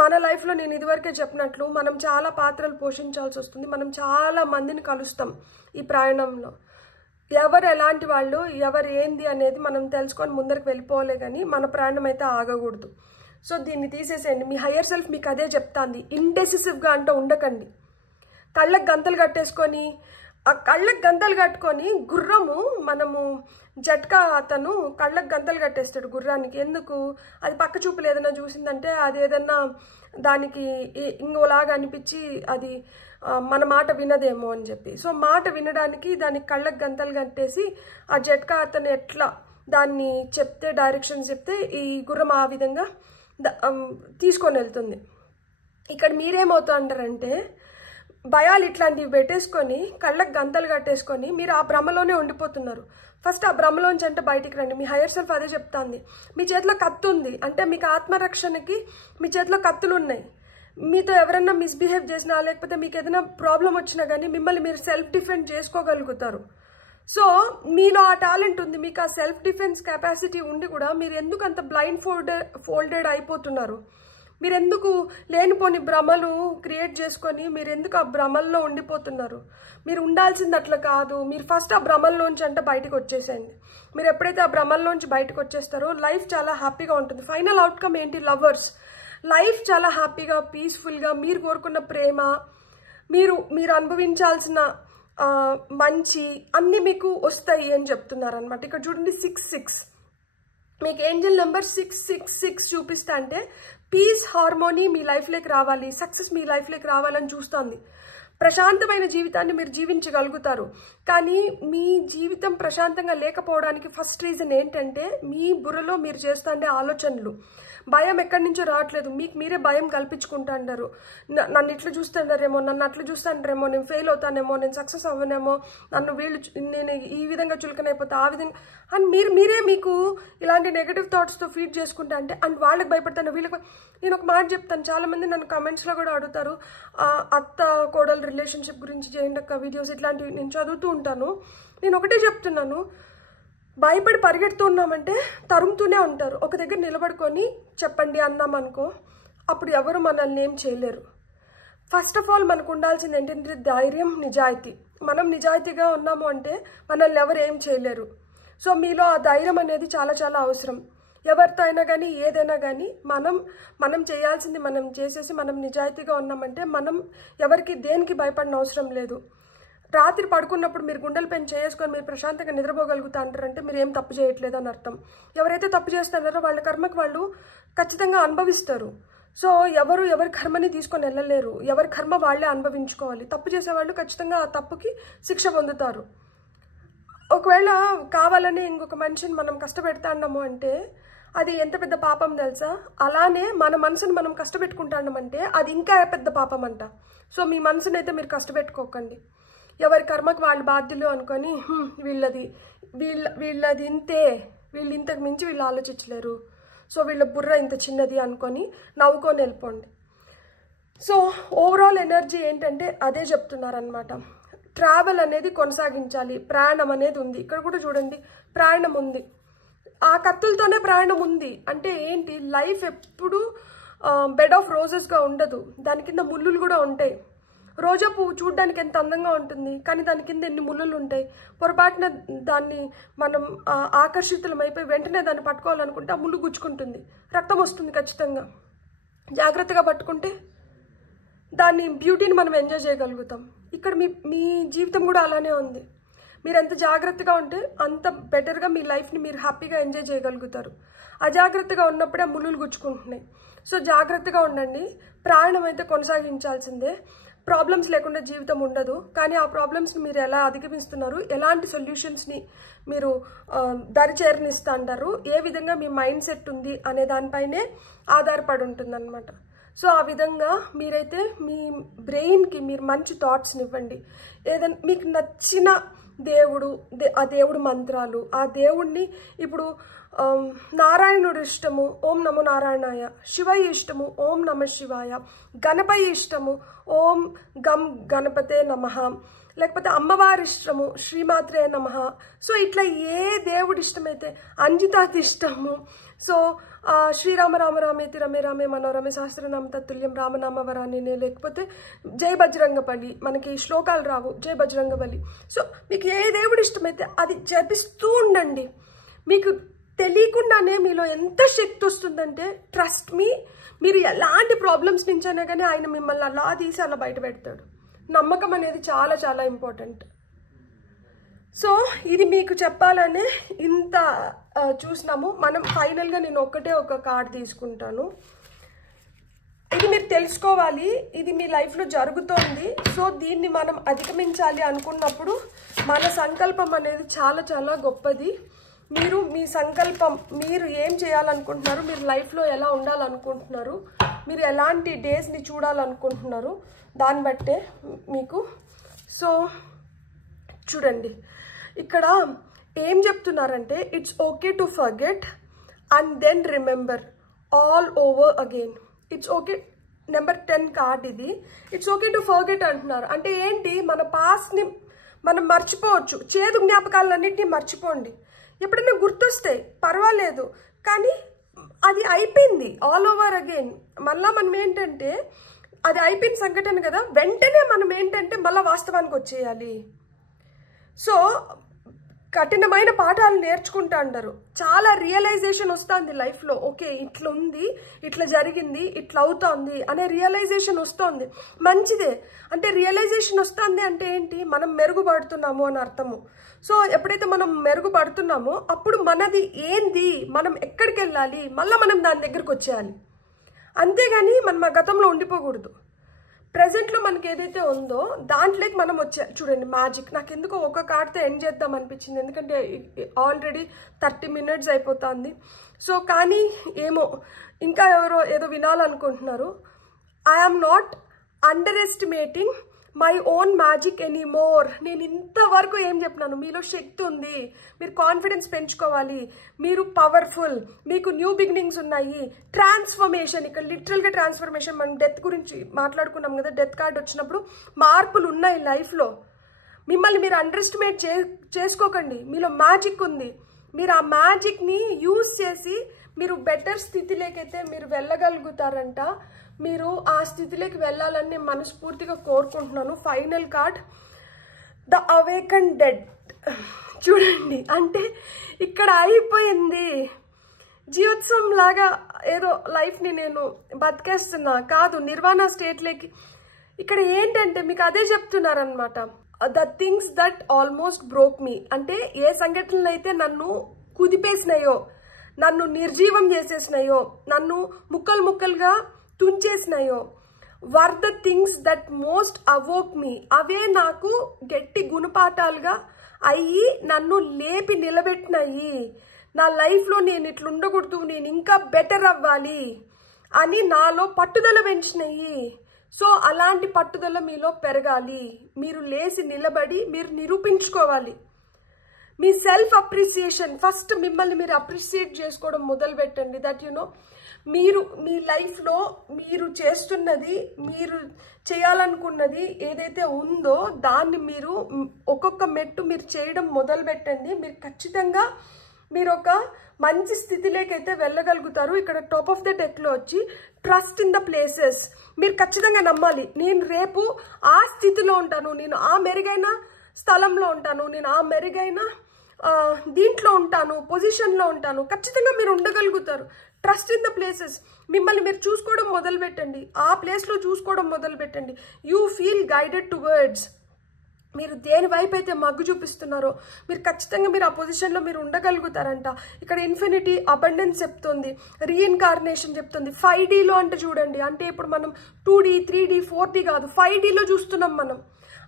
మన లైఫ్లో నేను ఇదివరకే చెప్పినట్లు మనం చాలా పాత్రలు పోషించాల్సి వస్తుంది. మనం చాలా మందిని కలుస్తాం ఈ ప్రయాణంలో. ఎవరు ఎలాంటి వాళ్ళు, ఎవరు ఏంది అనేది మనం తెలుసుకొని ముందరికి వెళ్ళిపోలే, కానీ మన ప్రయాణం అయితే ఆగకూడదు. సో దీన్ని తీసేసేయండి. మీ హయ్యర్ సెల్ఫ్ మీకు అదే చెప్తాంది. ఇండెసిసివ్గా అంటూ ఉండకండి. కళ్ళకు గంతలు కట్టేసుకొని, ఆ కళ్ళకు గంతలు కట్టుకొని గుర్రము, మనము జట్కా అతను కళ్ళకు గంతలు కట్టేస్తాడు గుర్రానికి. ఎందుకు? అది పక్క చూపులు ఏదైనా చూసిందంటే అది ఏదన్నా దానికి ఇంకోలాగా అనిపించి అది మన మాట వినదేమో అని చెప్పి. సో మాట వినడానికి దానికి కళ్ళకు గంతలు కట్టేసి ఆ జట్కా అతను ఎట్లా దాన్ని చెప్తే, డైరెక్షన్స్ చెప్తే ఈ గుర్రం ఆ విధంగా తీసుకొని వెళ్తుంది. ఇక్కడ మీరేమవుతా అంటారంటే భయాలు ఇట్లాంటివి పెట్టేసుకొని కళ్ళకు గంతలు కట్టేసుకొని మీరు ఆ భ్రమలోనే ఉండిపోతున్నారు. ఫస్ట్ ఆ భ్రమలోంచి అంటే బయటికి రండి. మీ హయ్యర్ సెల్ఫ్ అదే చెప్తాంది. మీ చేతిలో కత్తి ఉంది అంటే మీకు ఆత్మరక్షణకి మీ చేతిలో కత్తులు ఉన్నాయి. మీతో ఎవరన్నా మిస్బిహేవ్ చేసినా లేకపోతే మీకు ఏదైనా ప్రాబ్లం వచ్చినా కానీ మిమ్మల్ని మీరు సెల్ఫ్ డిఫెండ్ చేసుకోగలుగుతారు. సో మీలో ఆ టాలెంట్ ఉంది, మీకు ఆ సెల్ఫ్ డిఫెన్స్ కెపాసిటీ ఉండి కూడా మీరు ఎందుకు అంత బ్లైండ్ ఫోల్డెడ్ అయిపోతున్నారు? మీరెందుకు లేనిపోని భ్రమలు క్రియేట్ చేసుకొని మీరెందుకు ఆ భ్రమల్లో ఉండిపోతున్నారు? మీరు ఉండాల్సింది అట్లా కాదు. మీరు ఫస్ట్ ఆ భ్రమల్లోంచి అంటే బయటకు వచ్చేసేయండి. మీరు ఎప్పుడైతే ఆ భ్రమల్లోంచి బయటకు వచ్చేస్తారో లైఫ్ చాలా హ్యాపీగా ఉంటుంది. ఫైనల్ అవుట్కమ్ ఏంటి? లవర్స్. లైఫ్ చాలా హ్యాపీగా, పీస్ఫుల్గా, మీరు కోరుకున్న ప్రేమ, మీరు అనుభవించాల్సిన మంచి అన్నీ మీకు వస్తాయి అని చెప్తున్నారు అనమాట. ఇక్కడ చూడండి 66 మీకు ఏంజల్ నెంబర్ 666 చూపిస్తా అంటే పీస్, హార్మోనీ మీ లైఫ్లోకి రావాలి, సక్సెస్ మీ లైఫ్లోకి రావాలని చూస్తుంది. ప్రశాంతమైన జీవితాన్ని మీరు జీవించగలుగుతారు. కానీ మీ జీవితం ప్రశాంతంగా లేకపోవడానికి ఫస్ట్ రీజన్ ఏంటంటే మీ బుర్రలో మీరు చేస్తుండే ఆలోచనలు. భయం ఎక్కడి నుంచో రావట్లేదు, మీకు మీరే భయం కల్పించుకుంటాంటారు. నన్ను ఇట్లా చూస్తుంటారేమో, నన్ను అట్లా చూస్తుంటారేమో, నేను ఫెయిల్ అవుతానేమో, నేను సక్సెస్ అవ్వనేమో, నేను ఈ విధంగా చులకనైపోతా, ఆ విధంగా అని మీరే మీకు ఇలాంటి నెగటివ్ థాట్స్తో ఫీడ్ చేసుకుంటా అంటే అండ్ వాళ్ళకి భయపడతాను, వీళ్ళకి. నేను ఒక మాట చెప్తాను, చాలామంది నన్ను కమెంట్స్లో కూడా అడుగుతారు, అత్త కోడలు రిలేషన్షిప్ గురించి చేయండి అక్క వీడియోస్, ఇట్లాంటివి నేను చదువుతూ ఉంటాను. నేను ఒకటే చెప్తున్నాను, భయపడి పరిగెడుతున్నామంటే తరుముతూనే ఉంటారు. ఒక దగ్గర నిలబడుకొని చెప్పండి అన్నామనుకో, అప్పుడు ఎవరు మనల్ని ఏం చేయలేరు. ఫస్ట్ ఆఫ్ ఆల్ మనకు ఉండాల్సింది ఏంటంటే ధైర్యం, నిజాయితీ. మనం నిజాయితీగా ఉన్నాము అంటే మనల్ని ఎవరు ఏం చేయలేరు. సో మీలో ఆ ధైర్యం అనేది చాలా చాలా అవసరం. ఎవరితో అయినా కానీ ఏదైనా కానీ మనం చేయాల్సింది మనం చేసేసి మనం నిజాయితీగా ఉన్నామంటే మనం ఎవరికి దేనికి భయపడిన అవసరం లేదు. రాత్రి పడుకున్నప్పుడు మీరు గుండెల పైన చేసుకొని మీరు ప్రశాంతంగా నిద్రపోగలుగుతా అంటారంటే మీరు ఏం తప్పు చేయట్లేదు అని అర్థం. ఎవరైతే తప్పు చేస్తున్నారో వాళ్ళ కర్మకి వాళ్ళు ఖచ్చితంగా అనుభవిస్తారు. సో ఎవరి కర్మని తీసుకొని వెళ్ళలేరు, ఎవరి కర్మ వాళ్ళే అనుభవించుకోవాలి. తప్పు చేసేవాళ్ళు ఖచ్చితంగా ఆ తప్పుకి శిక్ష పొందుతారు. ఒకవేళ కావాలని ఇంకొక మనిషిని మనం కష్టపెడతాన్నాము అంటే అది ఎంత పెద్ద పాపం తెలుసా? అలానే మన మనసుని మనం కష్టపెట్టుకుంటామంటే అది ఇంకా పెద్ద పాపం అంట. సో మీ మనసుని అయితే మీరు కష్టపెట్టుకోకండి. ఎవరి కర్మకు వాళ్ళు బాధ్యులు అనుకొని వీళ్ళది ఇంతే, వీళ్ళు ఇంతకు మించి వీళ్ళు ఆలోచించలేరు, సో వీళ్ళ బుర్ర ఇంత చిన్నది అనుకొని నవ్వుకొని వెళ్ళిపోండి. సో ఓవరాల్ ఎనర్జీ ఏంటంటే అదే చెప్తున్నారనమాట. ట్రావెల్ అనేది కొనసాగించాలి, ప్రయాణం అనేది ఉంది. ఇక్కడ కూడా చూడండి ప్రయాణం ఉంది, ఆ కత్తులతోనే ప్రయాణం ఉంది. అంటే ఏంటి? లైఫ్ ఎప్పుడు బెడ్ ఆఫ్ రోజెస్గా ఉండదు, దాని కింద ముళ్ళులు కూడా ఉంటాయి. రోజా పువ్వు చూడడానికి ఎంత అందంగా ఉంటుంది, కానీ దాని కింద ఎన్ని ముళ్ళులు ఉంటాయి. పొరపాటున దాన్ని మనం ఆకర్షితులమైపోయి వెంటనే దాన్ని పట్టుకోవాలనుకుంటే ఆ ముళ్ళు గుచ్చుకుంటుంది, రక్తం వస్తుంది ఖచ్చితంగా. జాగ్రత్తగా పట్టుకుంటే దాన్ని బ్యూటీని మనం ఎంజాయ్ చేయగలుగుతాం. ఇక్కడ మీ జీవితం కూడా అలానే ఉంది. మీరు ఎంత జాగ్రత్తగా ఉంటే అంత బెటర్గా మీ లైఫ్ని మీరు హ్యాపీగా ఎంజాయ్ చేయగలుగుతారు. అజాగ్రత్తగా ఉన్నప్పుడే ముళ్ళులు గుచ్చుకుంటున్నాయి. సో జాగ్రత్తగా ఉండండి. ప్రయాణం అయితే కొనసాగించాల్సిందే. ప్రాబ్లమ్స్ లేకుండా జీవితం ఉండదు, కానీ ఆ ప్రాబ్లమ్స్ని మీరు ఎలా అధిగమిస్తున్నారు, ఎలాంటి సొల్యూషన్స్ని మీరు దరిచేరనిస్తా అంటారు, ఏ విధంగా మీ మైండ్ సెట్ ఉంది అనే దానిపైనే ఆధారపడి ఉంటుందన్నమాట. సో ఆ విధంగా మీరైతే మీ బ్రెయిన్కి మీరు మంచి థాట్స్ని ఇవ్వండి. ఏదైనా మీకు నచ్చిన ఆ దేవుడు మంత్రాలు, ఆ దేవుణ్ణి ఇప్పుడు నారాయణుడు ఇష్టము, ఓం నమో నారాయణాయ. శివయ్య ఇష్టము, ఓం నమ శివాయ. గణపయ్య ఇష్టము, ఓం గం గణపతే నమః. లేకపోతే అమ్మవారి ఇష్టము, శ్రీమాత్రే నమః. సో ఇట్లా ఏ దేవుడి ఇష్టమైతే, అంజితాది ఇష్టము. సో శ్రీరామ రామ రామేతి రమే రామే మనోరమే సహస్రనామ తత్తుల్యం రామనామ వరానినే. లేకపోతే జై బజరంగబలి, మనకి శ్లోకాలు రావు, జై బజరంగబలి. సో మీకు ఏ దేవుడి ఇష్టమైతే అది జపిస్తూ ఉండండి. మీకు తెలియకుండానే మీలో ఎంత శక్తి వస్తుందంటే, ట్రస్ట్ మీ, మీరు ఎలాంటి ప్రాబ్లమ్స్ నుంచైనా కానీ ఆయన మిమ్మల్ని అలా తీసి అలా బయట పెడతాడు. నమ్మకం అనేది చాలా చాలా ఇంపార్టెంట్. సో ఇది మీకు చెప్పాలనే ఇంత చూసినాము మనం. ఫైనల్గా నేను ఒక కార్డ్ తీసుకుంటాను. ఇది మీరు తెలుసుకోవాలి, ఇది మీ లైఫ్లో జరుగుతోంది. సో దీన్ని మనం అధిగమించాలి అనుకున్నప్పుడు మన సంకల్పం అనేది చాలా చాలా గొప్పది. మీరు మీ సంకల్పం, మీరు ఏం చేయాలనుకుంటున్నారు, మీరు లైఫ్లో ఎలా ఉండాలనుకుంటున్నారు, మీరు ఎలాంటి డేస్ని చూడాలనుకుంటున్నారు, దాన్ని బట్టే మీకు. సో చూడండి ఇక్కడ ఏం చెప్తున్నారంటే, it's okay to forget and then remember all over again. It's okay. Number 10 card ఇది. ఇట్స్ ఓకే టు ఫర్గెట్ అంటున్నారు. అంటే ఏంటి, మన పాస్ట్ని మనం మర్చిపోవచ్చు. చేదు జ్ఞాపకాలన్నింటినీ మర్చిపోండి. ఎప్పుడైనా గుర్తొస్తాయి పర్వాలేదు, కానీ అది అయిపోయింది, ఆల్ ఓవర్ అగైన్. మళ్ళీ మనం ఏంటంటే, అది అయిపోయిన సంఘటన కదా, వెంటనే మనం ఏంటంటే మళ్ళీ వాస్తవానికి వచ్చేయాలి. సో కఠినమైన పాఠాలు నేర్చుకుంటా అంటారు. చాలా రియలైజేషన్ వస్తుంది లైఫ్లో. ఓకే ఇట్లా ఉంది, ఇట్లా జరిగింది, ఇట్లా అవుతోంది అనే రియలైజేషన్ వస్తుంది. మంచిదే. అంటే రియలైజేషన్ వస్తుంది అంటే ఏంటి, మనం మెరుగుపడుతున్నాము అని అర్థము. సో ఎప్పుడైతే మనం మెరుగుపడుతున్నామో అప్పుడు మనది ఏంది, మనం ఎక్కడికి వెళ్ళాలి, మళ్ళీ మనం దాని దగ్గరకు వచ్చేయాలి. అంతేగాని మనం ఆ గతంలో ఉండిపోకూడదు. ప్రెజెంట్లో మనకి ఏదైతే ఉందో దాంట్లోకి మనం చూడండి మ్యాజిక్. నాకు ఎందుకో ఒక కార్డ్తో ఎండ్ చేద్దాం అనిపించింది, ఎందుకంటే ఆల్రెడీ 30 minutes అయిపోతుంది. సో కానీ ఏమో ఇంకా ఎవరో ఏదో వినాలనుకుంటున్నారు. I am not underestimating my own magic anymore. నేను ఇంతవరకు ఏం చెప్పినాను, మీలో శక్తి ఉంది, మీరు కాన్ఫిడెన్స్ పెంచుకోవాలి, మీరు పవర్ఫుల్, మీకు న్యూ బిగినింగ్స్ ఉన్నాయి, ట్రాన్స్ఫర్మేషన్. ఇక్కడ లిటరల్గా ట్రాన్స్ఫర్మేషన్. మనం డెత్ గురించి మాట్లాడుకున్నాం కదా, డెత్ కార్డ్ వచ్చినప్పుడు మార్పులు ఉన్నాయి లైఫ్లో. మిమ్మల్ని మీరు అండర్ ఎస్టిమేట్ చేసుకోకండి. మీలో మ్యాజిక్ ఉంది. మీరు ఆ మ్యాజిక్ని యూజ్ చేసి మీరు బెటర్ స్థితిలోకైతే మీరు వెళ్ళగలుగుతారంట. మీరు ఆ స్థితిలోకి వెళ్ళాలని మనస్ఫూర్తిగా కోరుకుంటున్నాను. Final card the awaken dead. చూడండి, అంటే ఇక్కడ అయిపోయింది, జీవోత్సవం లాగా ఏదో లైఫ్ని నేను బతికేస్తున్నా కాదు, నిర్వాణ స్టేట్లోకి. ఇక్కడ ఏంటంటే మీకు అదే చెప్తున్నారనమాట, the things that almost broke me. అంటే ఏ సంఘటనలు అయితే నన్ను కుదిపేసినాయో, నన్ను నిర్జీవం చేసేసినాయో, నన్ను ముక్కలు ముక్కలుగా తుంచేసినాయో, were the things that most awoke me. అవే నాకు గట్టి గుణపాఠాలుగా అయ్యి నన్ను లేపి నిలబెట్టినాయి. నా లైఫ్లో నేను ఇట్లా ఉండకూడదు, నేను ఇంకా బెటర్ అవ్వాలి అని నాలో పట్టుదల పెంచినాయి. సో అలాంటి పట్టుదల మీలో పెరగాలి. మీరు లేచి నిలబడి మీరు నిరూపించుకోవాలి. మీ సెల్ఫ్ అప్రిసియేషన్, ఫస్ట్ మిమ్మల్ని మీరు అప్రిసియేట్ చేసుకోవడం మొదలు పెట్టండి. దట్ యు నో, మీరు మీ లైఫ్లో మీరు చేస్తున్నది, మీరు చేయాలనుకున్నది ఏదైతే ఉందో దాన్ని మీరు ఒక్కొక్క మెట్టు మీరు చేయడం మొదలు పెట్టండి. మీరు ఖచ్చితంగా మీరు ఒక మంచి స్థితిలోకి అయితే వెళ్ళగలుగుతారు. ఇక్కడ టాప్ ఆఫ్ ద డెక్లో వచ్చి ట్రస్ట్ ఇన్ ద ప్లేసెస్. మీరు ఖచ్చితంగా నమ్మాలి, నేను రేపు ఆ స్థితిలో ఉంటాను, నేను ఆ మెరుగైన స్థలంలో ఉంటాను, నేను ఆ మెరుగైన దీంట్లో ఉంటాను, పొజిషన్లో ఉంటాను. ఖచ్చితంగా మీరు ఉండగలుగుతారు. Trust in the places. మిమ్మల్ని మీరు చూసుకోవడం మొదలు పెట్టండి, ఆ ప్లేస్లో చూసుకోవడం మొదలు పెట్టండి. You feel guided towards. మీరు దేని వైపు అయితే మగ్గు చూపిస్తున్నారో మీరు ఖచ్చితంగా మీరు ఆ పొజిషన్లో మీరు ఉండగలుగుతారంట. ఇక్కడ ఇన్ఫినిటీ అబండెన్స్ చెప్తుంది, రీఇన్కార్నేషన్ చెప్తుంది. 5Dలో అంటే చూడండి, అంటే ఇప్పుడు మనం 2D 3D 4D కాదు, 5Dలో చూస్తున్నాం. మనం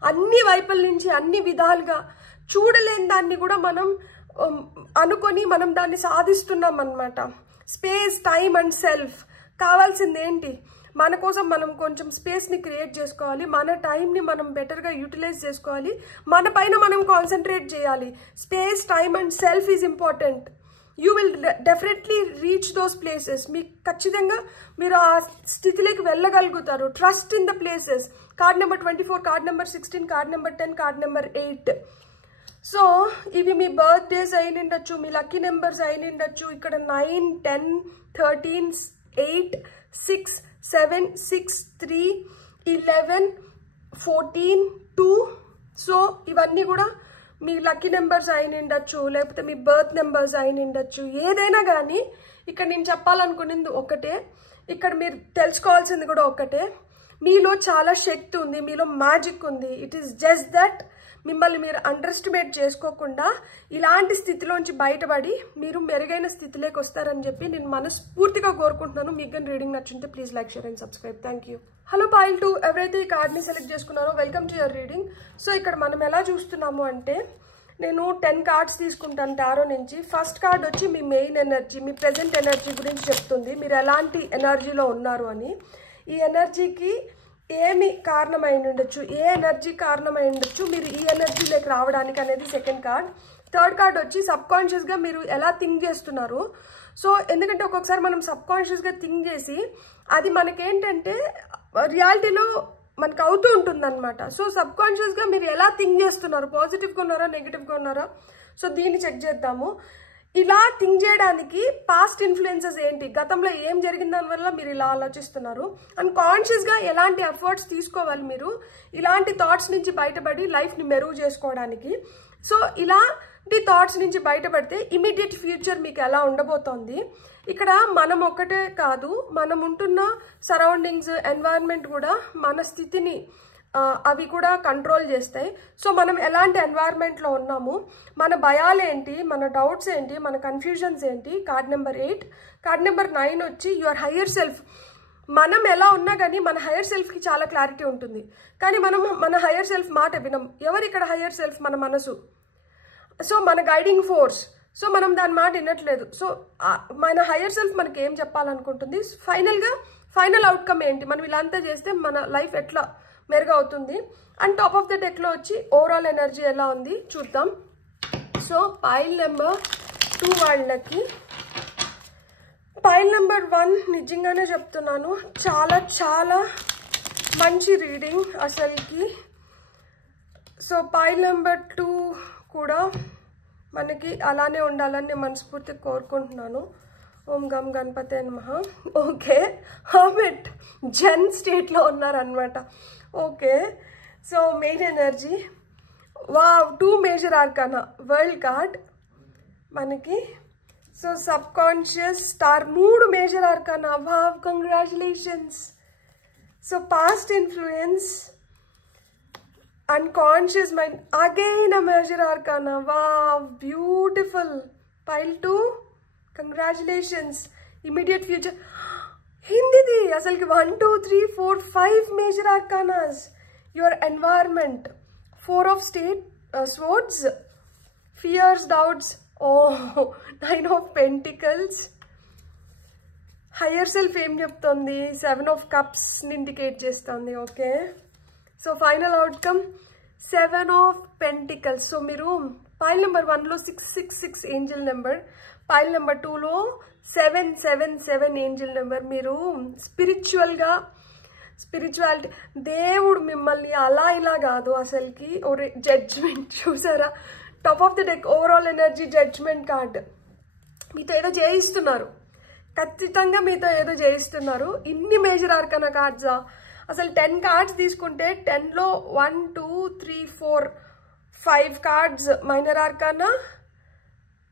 అన్ని వైపుల నుంచి అన్ని విధాలుగా చూడలేని దాన్ని కూడా మనం అనుకొని మనం దాన్ని సాధిస్తున్నాం అన్నమాట. Space, time and self. కావాల్సింది ఏంటి, మన కోసం మనం కొంచెం స్పేస్ని క్రియేట్ చేసుకోవాలి, మన టైంని మనం బెటర్గా యూటిలైజ్ చేసుకోవాలి, మన పైన మనం కాన్సన్ట్రేట్ చేయాలి. Space, time and self is important. You will definitely reach those places. మీకు ఖచ్చితంగా మీరు ఆ స్థితిలోకి వెళ్ళగలుగుతారు. Trust in the places. Card number 24, card number 16, card number 10, card number 8. So ఇవి మీ బర్త్డేస్ అయినిండొచ్చు, మీ లక్కీ నెంబర్స్ అయినిండొచ్చు. ఇక్కడ 9, 10, 13, 8, 6, 7, 6, 3, 11, 14, 2. సో ఇవన్నీ కూడా మీ లక్కీ నెంబర్స్ అయినిండొచ్చు, లేకపోతే మీ బర్త్ నెంబర్స్ అయినిండొచ్చు. ఏదైనా కానీ ఇక్కడ నేను చెప్పాలనుకునేది ఒకటే, ఇక్కడ మీరు తెలుసుకోవాల్సింది కూడా ఒకటే. మీలో చాలా శక్తి ఉంది, మీలో మ్యాజిక్ ఉంది. ఇట్ ఈస్ జస్ట్ దట్ మిమ్మల్ని మీరు అండర్ ఎస్టిమేట్ చేసుకోకుండా ఇలాంటి స్థితిలోంచి బయటపడి మీరు మెరుగైన స్థితిలోకి వస్తారని చెప్పి నేను మనస్ఫూర్తిగా కోరుకుంటున్నాను. మీకు కానీ రీడింగ్ నచ్చుంటే please like, share and subscribe. Thank you. Hello pile 2, ఎవరైతే ఈ కార్డ్ని సెలెక్ట్ చేసుకున్నారో welcome to your reading. So ఇక్కడ మనం ఎలా చూస్తున్నాము అంటే, నేను 10 కార్డ్స్ తీసుకుంటాను టారో నుంచి. ఫస్ట్ కార్డ్ వచ్చి మీ మెయిన్ ఎనర్జీ, మీ ప్రెజెంట్ ఎనర్జీ గురించి చెప్తుంది, మీరు ఎలాంటి ఎనర్జీలో ఉన్నారు అని. ఈ ఎనర్జీకి ఏమి కారణమై ఉండొచ్చు, ఏ ఎనర్జీ కారణమై ఉండొచ్చు మీరు ఈ ఎనర్జీలోకి రావడానికి అనేది సెకండ్ కార్డ్. థర్డ్ కార్డ్ వచ్చి సబ్కాన్షియస్గా మీరు ఎలా థింక్ చేస్తున్నారు. సో ఎందుకంటే ఒక్కొక్కసారి మనం సబ్కాన్షియస్గా థింక్ చేసి అది మనకేంటంటే రియాలిటీలో మనకు అవుతూ ఉంటుంది అనమాట. సో సబ్కాన్షియస్గా మీరు ఎలా థింక్ చేస్తున్నారు, పాజిటివ్గా ఉన్నారా, నెగిటివ్గా ఉన్నారా, సో దీన్ని చెక్ చేద్దాము. ఇలా థింక్ చేయడానికి పాస్ట్ ఇన్ఫ్లుయెన్సెస్ ఏంటి, గతంలో ఏం జరిగిన దానివల్ల మీరు ఇలా ఆలోచిస్తున్నారు, అండ్ కాన్షియస్గా ఎలాంటి ఎఫర్ట్స్ తీసుకోవాలి మీరు ఇలాంటి థాట్స్ నుంచి బయటపడి లైఫ్ని మెరుగు చేసుకోవడానికి. సో ఇలాంటి థాట్స్ నుంచి బయటపడితే ఇమీడియట్ ఫ్యూచర్ మీకు ఎలా ఉండబోతోంది. ఇక్కడ మనం ఒక్కటే కాదు, మనం ఉంటున్న సరౌండింగ్స్, ఎన్వైరన్మెంట్ కూడా మన స్థితిని అవి కూడా కంట్రోల్ చేస్తాయి. సో మనం ఎలాంటి ఎన్వైరన్మెంట్లో ఉన్నాము, మన భయాలు ఏంటి, మన డౌట్స్ ఏంటి, మన కన్ఫ్యూజన్స్ ఏంటి. Card number 8. కార్డ్ నెంబర్ 9 వచ్చి యువర్ హయ్యర్ సెల్ఫ్. మనం ఎలా ఉన్నా కానీ మన హయ్యర్ సెల్ఫ్కి చాలా క్లారిటీ ఉంటుంది, కానీ మనం మన హయ్యర్ సెల్ఫ్ మాట వినం. ఎవరు ఇక్కడ హయ్యర్ సెల్ఫ్? మన మనసు. సో మన గైడింగ్ ఫోర్స్. సో మనం దాని మాట వినట్లేదు. సో మన హయ్యర్ సెల్ఫ్ మనకి ఏం చెప్పాలనుకుంటుంది, ఫైనల్ అవుట్కమ్ ఏంటి, మనం ఇలా అంతా చేస్తే మన లైఫ్ ఎట్లా మెరుగు అవుతుంది. అండ్ టాప్ ఆఫ్ ద డెక్లో వచ్చి ఓవరాల్ ఎనర్జీ ఎలా ఉంది చూద్దాం. సో పాయిల్ నెంబర్ 2 వాళ్ళకి, పాయిల్ నెంబర్ 1 నిజంగానే చెప్తున్నాను చాలా చాలా మంచి రీడింగ్ అసలుకి. సో పాయిల్ నెంబర్ 2 కూడా మనకి అలానే ఉండాలని నేను మనస్ఫూర్తిగా కోరుకుంటున్నాను. ఓం గం గణపతే నమః. ఓకే, హర్మిట్ జెన్ స్టేట్లో ఉన్నారనమాట. Okay, so main energy. Wow, 2 major arcana, world card మనకి. So subconscious, star, 3 major arcana. Wow, congratulations. So past influence, unconscious mind, again a major arcana. Wow, beautiful. Pile 2, congratulations. Immediate future. Hindi asalki 1, 2, 3, 4, 5 major arcanas. Your environment, 4 of swords, fears, doubts. Oh, 9 of pentacles. Higher self em cheptundi, 7 of cups ni indicate chestundi. Okay, so final outcome 7 of Pentacles. So మీరు పైల్ నెంబర్ 1లో 666 ఏంజల్ నెంబర్, పైల్ నెంబర్ 2లో 777 ఏంజల్ నెంబర్. మీరు స్పిరిచువాలిటీ, దేవుడు మిమ్మల్ని అలా ఇలా కాదు అసలుకి. జడ్జ్మెంట్ చూసారా, top of the deck overall energy judgement card. మీతో ఏదో చేయిస్తున్నారు, ఖచ్చితంగా మీతో ఏదో చేయిస్తున్నారు. ఇన్ని మేజర్ ఆర్కానా కార్డ్సా? అసలు 10 కార్డ్స్ తీసుకుంటే 10లో 1, 2, 3, 4, 5 cards minor arcana,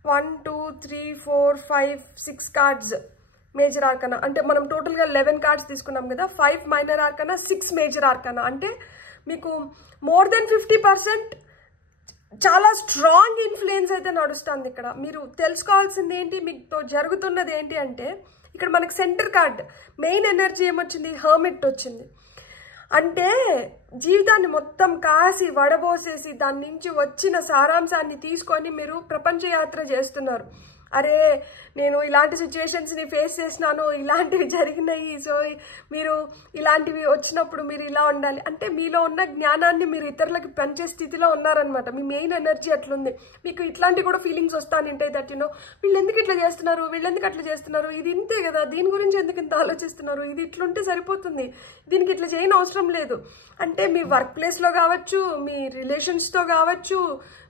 1, 2, 3, 4, 5, 6 cards major arcana. అంటే మనం టోటల్గా 11 కార్డ్స్ తీసుకున్నాం కదా, 5 మైనర్ ఆర్కానా, 6 మేజర్ ఆర్కానా. అంటే మీకు మోర్ దెన్ 50% చాలా స్ట్రాంగ్ ఇన్ఫ్లుయెన్స్ అయితే నడుస్తుంది ఇక్కడ. మీరు తెలుసుకోవాల్సింది ఏంటి, మీతో జరుగుతున్నది ఏంటి అంటే, ఇక్కడ మనకి సెంటర్ కార్డ్ మెయిన్ ఎనర్జీ ఏమొచ్చింది, హర్మిట్ వచ్చింది. అంటే జీవితాన్ని మొత్తం కాసి వడబోసేసి దాని నుంచి వచ్చిన సారాంశాన్ని తీసుకొని మీరు ప్రపంచ యాత్ర చేస్తున్నారు. అరే నేను ఇలాంటి సిచ్యువేషన్స్ని ఫేస్ చేసినాను, ఇలాంటివి జరిగినాయి, సో మీరు ఇలాంటివి వచ్చినప్పుడు మీరు ఇలా ఉండాలి అంటే మీలో ఉన్న జ్ఞానాన్ని మీరు ఇతరులకు పంచే స్థితిలో ఉన్నారనమాట. మీ మెయిన్ ఎనర్జీ అట్లుంది. మీకు ఇట్లాంటి కూడా ఫీలింగ్స్ వస్తానంటాయి దట్ వీళ్ళు ఎందుకు ఇట్లా చేస్తున్నారు, వీళ్ళు ఎందుకు అట్లా చేస్తున్నారు, ఇది ఇంతే కదా, దీని గురించి ఎందుకు ఇంత ఆలోచిస్తున్నారు, ఇది ఇట్లుంటే సరిపోతుంది, దీనికి ఇట్లా చేయని అవసరం లేదు అంటే మీ వర్క్ ప్లేస్లో కావచ్చు, మీ రిలేషన్స్తో కావచ్చు,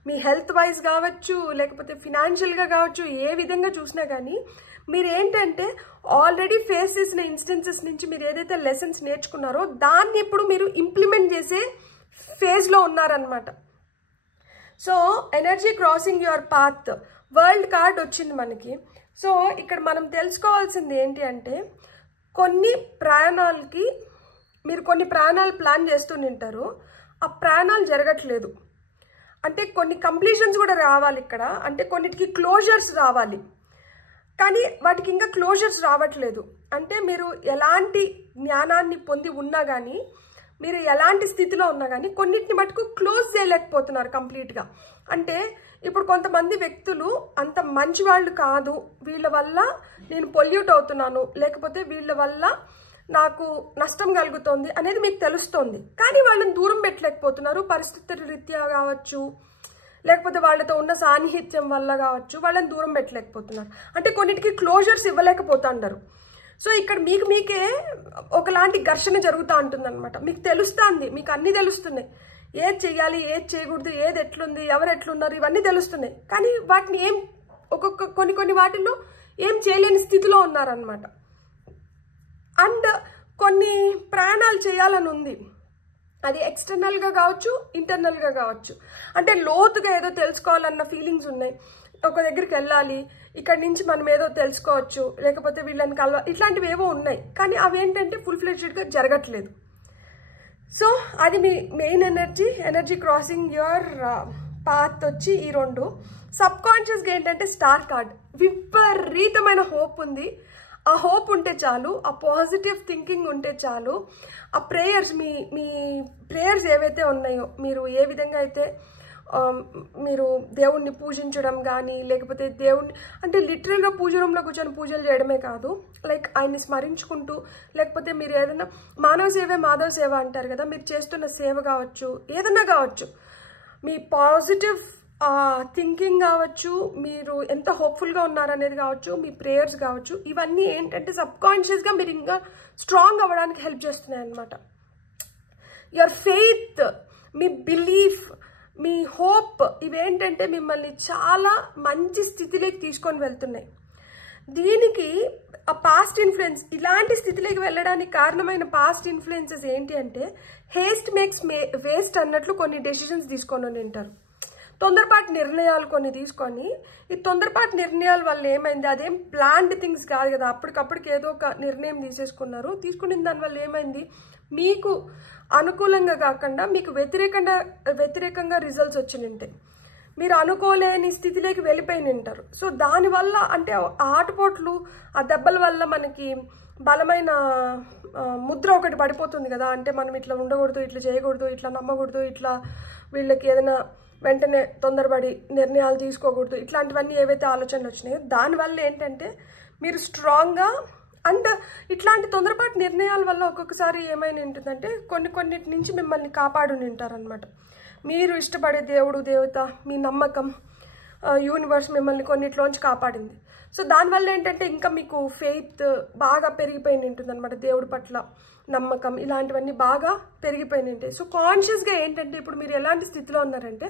మీ హెల్త్ వైజ్ కావచ్చు, లేకపోతే ఫినాన్షియల్గా కావచ్చు, ఏ విధంగా చూసినా కానీ మీరు ఏంటంటే ఆల్రెడీ ఫేస్ చేసిన ఇన్స్టెన్సెస్ నుంచి మీరు ఏదైతే లెసన్స్ నేర్చుకున్నారో దాన్ని ఇప్పుడు మీరు ఇంప్లిమెంట్ చేసే ఫేజ్లో ఉన్నారనమాట. So energy crossing your path world card వచ్చింది మనకి. సో ఇక్కడ మనం తెలుసుకోవాల్సింది ఏంటి అంటే కొన్ని ప్రయాణాలకి మీరు కొన్ని ప్రయాణాలు ప్లాన్ చేస్తుంటారు, ఆ ప్రయాణాలు జరగట్లేదు అంటే కొన్ని కంప్లీషన్స్ కూడా రావాలి ఇక్కడ, అంటే కొన్నిటికి క్లోజర్స్ రావాలి కానీ వాటికి ఇంకా క్లోజర్స్ రావట్లేదు. అంటే మీరు ఎలాంటి జ్ఞానాన్ని పొంది ఉన్నా కానీ, మీరు ఎలాంటి స్థితిలో ఉన్నా కానీ కొన్నిటిని మటుకు క్లోజ్ చేయలేకపోతున్నారు కంప్లీట్గా. అంటే ఇప్పుడు కొంతమంది వ్యక్తులు అంత మంచి వాళ్ళు కాదు, వీళ్ళ వల్ల నేను పొల్యూట్ అవుతున్నాను, లేకపోతే వీళ్ళ వల్ల నాకు నష్టం కలుగుతోంది అనేది మీకు తెలుస్తోంది, కానీ వాళ్ళని దూరం పెట్టలేకపోతున్నారు. పరిస్థితుల రీత్యా కావచ్చు, లేకపోతే వాళ్ళతో ఉన్న సాన్నిహిత్యం వల్ల కావచ్చు, వాళ్ళని దూరం పెట్టలేకపోతున్నారు. అంటే కొన్నిటికి క్లోజర్స్ ఇవ్వలేకపోతున్నారు. సో ఇక్కడ మీకే ఒకలాంటి ఘర్షణ జరుగుతూ ఉంటుంది అనమాట. మీకు తెలుస్తుంది, మీకు అన్నీ తెలుస్తున్నాయి, ఏది చెయ్యాలి, ఏది చేయకూడదు, ఏది ఎట్లుంది, ఎవరు ఎట్లున్నారు, ఇవన్నీ తెలుస్తున్నాయి. కానీ వాటిని కొన్ని వాటిల్లో ఏం చేయలేని స్థితిలో ఉన్నారనమాట. అండ్ కొన్ని ప్రయాణాలు చేయాలని ఉంది, అది ఎక్స్టర్నల్గా కావచ్చు, ఇంటర్నల్గా కావచ్చు. అంటే లోతుగా ఏదో తెలుసుకోవాలన్న ఫీలింగ్స్ ఉన్నాయి, ఒక దగ్గరికి వెళ్ళాలి, ఇక్కడి నుంచి మనం ఏదో తెలుసుకోవచ్చు, లేకపోతే వీళ్ళని ఇట్లాంటివి ఏవో ఉన్నాయి, కానీ అవి ఏంటంటే ఫుల్ ఫ్లెడ్జ్డ్గా జరగట్లేదు. సో అది మీ main energy crossing your path వచ్చి ఈ రెండు. సబ్ కాన్షియస్గా ఏంటంటే స్టార్ కార్డ్, విపరీతమైన హోప్ ఉంది. ఆ హోప్ ఉంటే చాలు, ఆ పాజిటివ్ థింకింగ్ ఉంటే చాలు, ఆ ప్రేయర్స్ మీ ప్రేయర్స్ ఏవైతే ఉన్నాయో, మీరు ఏ విధంగా అయితే మీరు దేవుణ్ణి పూజించడం కానీ, లేకపోతే దేవుణ్ణి అంటే లిటరల్గా పూజ రూమ్లో కూర్చొని పూజలు చేయడమే కాదు, లైక్ ఆయన్ని స్మరించుకుంటూ, లేకపోతే మీరు ఏదైనా మానవ సేవే మాధవ సేవ అంటారు కదా, మీరు చేస్తున్న సేవ కావచ్చు, ఏదన్నా కావచ్చు, మీ పాజిటివ్ థింకింగ్ కావచ్చు, మీరు ఎంత హోప్ఫుల్గా ఉన్నారనేది కావచ్చు, మీ ప్రేయర్స్ కావచ్చు, ఇవన్నీ ఏంటంటే సబ్కాన్షియస్గా మీరు ఇంకా స్ట్రాంగ్ అవ్వడానికి హెల్ప్ చేస్తున్నాయి అన్నమాట. Your faith, me belief, me hope, ఇవేంటంటే మిమ్మల్ని చాలా మంచి స్థితిలోకి తీసుకొని వెళ్తున్నాయి. దీనికి ఆ పాస్ట్ ఇన్ఫ్లుయెన్స్, ఇలాంటి స్థితిలోకి వెళ్ళడానికి కారణమైన పాస్ట్ ఇన్ఫ్లుయెన్సెస్ ఏంటి అంటే హేస్ట్ మేక్స్ వేస్ట్ అన్నట్లు కొన్ని డెసిషన్స్ తీసుకొని ఉంటారు. తొందరపాటు నిర్ణయాలు కొన్ని తీసుకొని, ఈ తొందరపాటు నిర్ణయాల వల్ల ఏమైంది, అదేం ప్లాన్డ్ థింగ్స్ కాదు కదా, అప్పటికప్పటికి ఏదో ఒక నిర్ణయం తీసుకున్న దానివల్ల ఏమైంది, మీకు అనుకూలంగా కాకుండా మీకు వ్యతిరేకంగా రిజల్ట్స్ వచ్చినంటాయి, మీరు అనుకోలేని స్థితిలోకి వెళ్ళిపోయి ఉంటారు. సో దానివల్ల అంటే ఆటుపోట్లు, ఆ దెబ్బల వల్ల మనకి బలమైన ముద్ర ఒకటి పడిపోతుంది కదా, అంటే మనం ఇట్లా ఉండకూడదు, ఇట్లా చేయకూడదు, ఇట్లా నమ్మకూడదు, ఇట్లా వీళ్ళకి ఏదైనా వెంటనే తొందరపడి నిర్ణయాలు తీసుకోకూడదు, ఇట్లాంటివన్నీ ఏవైతే ఆలోచనలు వచ్చినాయో దానివల్ల ఏంటంటే మీరు స్ట్రాంగ్గా, అండ్ ఇట్లాంటి తొందరపాటు నిర్ణయాల వల్ల ఒక్కొక్కసారి ఏమైనా ఉంటుందంటే కొన్నిటి నుంచి మిమ్మల్ని కాపాడుని ఉంటారనమాట. మీరు ఇష్టపడే దేవుడు, దేవత, మీ నమ్మకం, యూనివర్స్ మిమ్మల్ని కొన్నిట్లోంచి కాపాడింది. సో దానివల్ల ఏంటంటే ఇంకా మీకు ఫెయిత్ బాగా పెరిగిపోయి ఉంటుంది అనమాట, దేవుడి పట్ల నమ్మకం, ఇలాంటివన్నీ బాగా పెరిగిపోయి ఉంటాయి. సో కాన్షియస్గా ఏంటంటే ఇప్పుడు మీరు ఎలాంటి స్థితిలో ఉన్నారంటే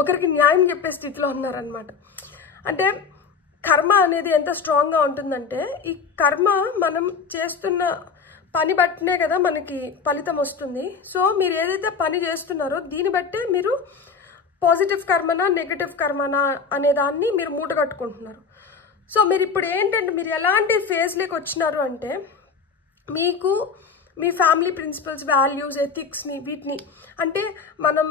ఒకరికి న్యాయం చెప్పే స్థితిలో ఉన్నారనమాట. అంటే కర్మ అనేది ఎంత స్ట్రాంగ్గా ఉంటుందంటే ఈ కర్మ మనం చేస్తున్న పని బట్టినే కదా మనకి ఫలితం వస్తుంది. సో మీరు ఏదైతే పని చేస్తున్నారో దీన్ని బట్టే మీరు పాజిటివ్ కర్మనా నెగటివ్ కర్మనా అనే దాన్ని మీరు మూట కట్టుకుంటున్నారు. సో మీరు ఇప్పుడు ఏంటంటే మీరు ఎలాంటి ఫేజ్లోకి వచ్చినారు అంటే మీకు మీ ఫ్యామిలీ ప్రిన్సిపల్స్, వాల్యూస్, ఎథిక్స్ని, వీటిని అంటే మనం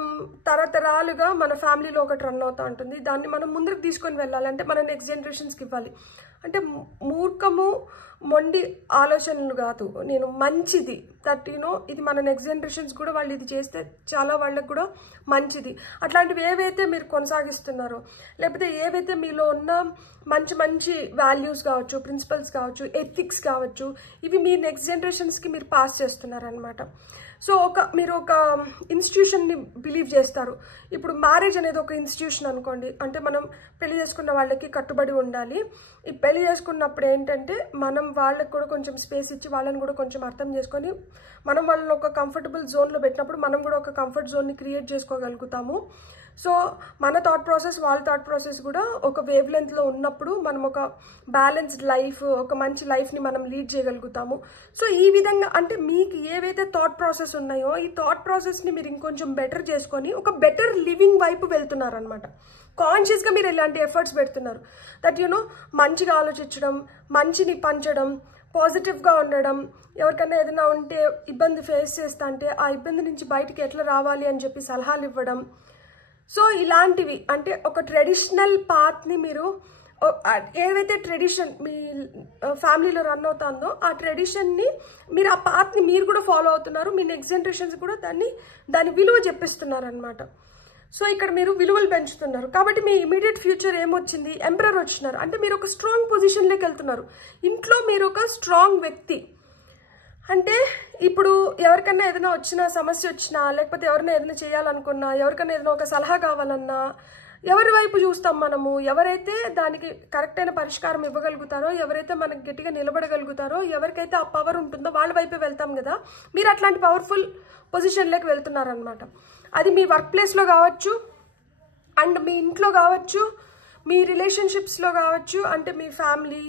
తరతరాలుగా మన ఫ్యామిలీలో ఒకటి రన్ అవుతూ ఉంటుంది, దాన్ని మనం ముందుకు తీసుకొని వెళ్ళాలంటే మన నెక్స్ట్ జనరేషన్స్కి ఇవ్వాలి. అంటే మూర్ఖము మొండి ఆలోచనలు కాదు, నేను మంచిది దట్ ఇది మన నెక్స్ట్ జనరేషన్స్ కూడా వాళ్ళు ఇది చేస్తే చాలా వాళ్ళకు కూడా మంచిది. అట్లాంటివి ఏవైతే మీరు కొనసాగిస్తున్నారో, లేకపోతే ఏవైతే మీలో ఉన్న మంచి మంచి వాల్యూస్ కావచ్చు, ప్రిన్సిపల్స్ కావచ్చు, ఎథిక్స్ కావచ్చు, ఇవి మీ నెక్స్ట్ జనరేషన్స్కి మీరు పాస్ చేస్తున్నారనమాట. సో మీరు ఒక ఇన్స్టిట్యూషన్ని బిలీవ్ చేస్తారు. ఇప్పుడు మ్యారేజ్ అనేది ఒక ఇన్స్టిట్యూషన్ అనుకోండి. అంటే మనం పెళ్లి చేసుకున్న వాళ్ళకి కట్టుబడి ఉండాలి. ఈ పెళ్లి చేసుకున్నప్పుడు ఏంటంటే మనం వాళ్ళకి కూడా కొంచెం స్పేస్ ఇచ్చి వాళ్ళని కూడా కొంచెం అర్థం చేసుకొని మనం వాళ్ళని ఒక కంఫర్టబుల్ జోన్లో పెట్టినప్పుడు మనం కూడా ఒక కంఫర్ట్ జోన్ని క్రియేట్ చేసుకోగలుగుతాము. సో మన థాట్ ప్రాసెస్ వాళ్ళ థాట్ ప్రాసెస్ కూడా ఒక వేవ్ లెంత్లో ఉన్నప్పుడు మనం ఒక బ్యాలెన్స్డ్ లైఫ్, ఒక మంచి లైఫ్ని మనం లీడ్ చేయగలుగుతాము. సో ఈ విధంగా అంటే మీకు ఏవైతే థాట్ ప్రాసెస్ ఉన్నాయో ఈ థాట్ ప్రాసెస్ని మీరు ఇంకొంచెం బెటర్ చేసుకొని ఒక బెటర్ లివింగ్ వైపు వెళ్తున్నారనమాట. కాన్షియస్గా మీరు ఇలాంటి ఎఫర్ట్స్ పెడుతున్నారు. దట్ మంచిగా ఆలోచించడం, మంచిని పంచడం, పాజిటివ్గా ఉండడం, ఎవరికైనా ఏదైనా ఉంటే ఇబ్బంది ఫేస్ చేస్తా అంటే ఆ ఇబ్బంది నుంచి బయటికి ఎట్లా రావాలి అని చెప్పి సలహాలు ఇవ్వడం. సో ఇలాంటివి అంటే ఒక ట్రెడిషనల్ పాత్ని మీరు ఏవైతే ట్రెడిషన్ మీ ఫ్యామిలీలో రన్ అవుతుందో ఆ ట్రెడిషన్ని మీరు ఆ పాత్ని మీరు కూడా ఫాలో అవుతున్నారు. మీ నెక్స్ట్ జనరేషన్స్ కూడా దాని విలువ చెప్పిస్తున్నారు అనమాట. సో ఇక్కడ మీరు విలువలు పెంచుతున్నారు. కాబట్టి మీ ఇమీడియట్ ఫ్యూచర్ ఏమొచ్చింది, ఎంపరర్ వచ్చినారు. అంటే మీరు ఒక స్ట్రాంగ్ పొజిషన్లోకి వెళ్తున్నారు. ఇంట్లో మీరు ఒక స్ట్రాంగ్ వ్యక్తి. అంటే ఇప్పుడు ఎవరికైనా ఏదైనా వచ్చినా, సమస్య వచ్చినా, లేకపోతే ఎవరైనా ఏదైనా చేయాలనుకున్నా, ఎవరికైనా ఏదైనా ఒక సలహా కావాలన్నా ఎవరి వైపు చూస్తాం మనము? ఎవరైతే దానికి కరెక్ట్ అయిన పరిష్కారం ఇవ్వగలుగుతారో, ఎవరైతే మనకి గట్టిగా నిలబడగలుగుతారో, ఎవరికైతే ఆ పవర్ ఉంటుందో వాళ్ళ వైపే వెళ్తాం కదా. మీరు అట్లాంటి పవర్ఫుల్ పొజిషన్లోకి వెళ్తున్నారనమాట. అది మీ వర్క్ ప్లేస్లో కావచ్చు, అండ్ మీ ఇంట్లో కావచ్చు, మీ రిలేషన్షిప్స్లో కావచ్చు, అంటే మీ ఫ్యామిలీ,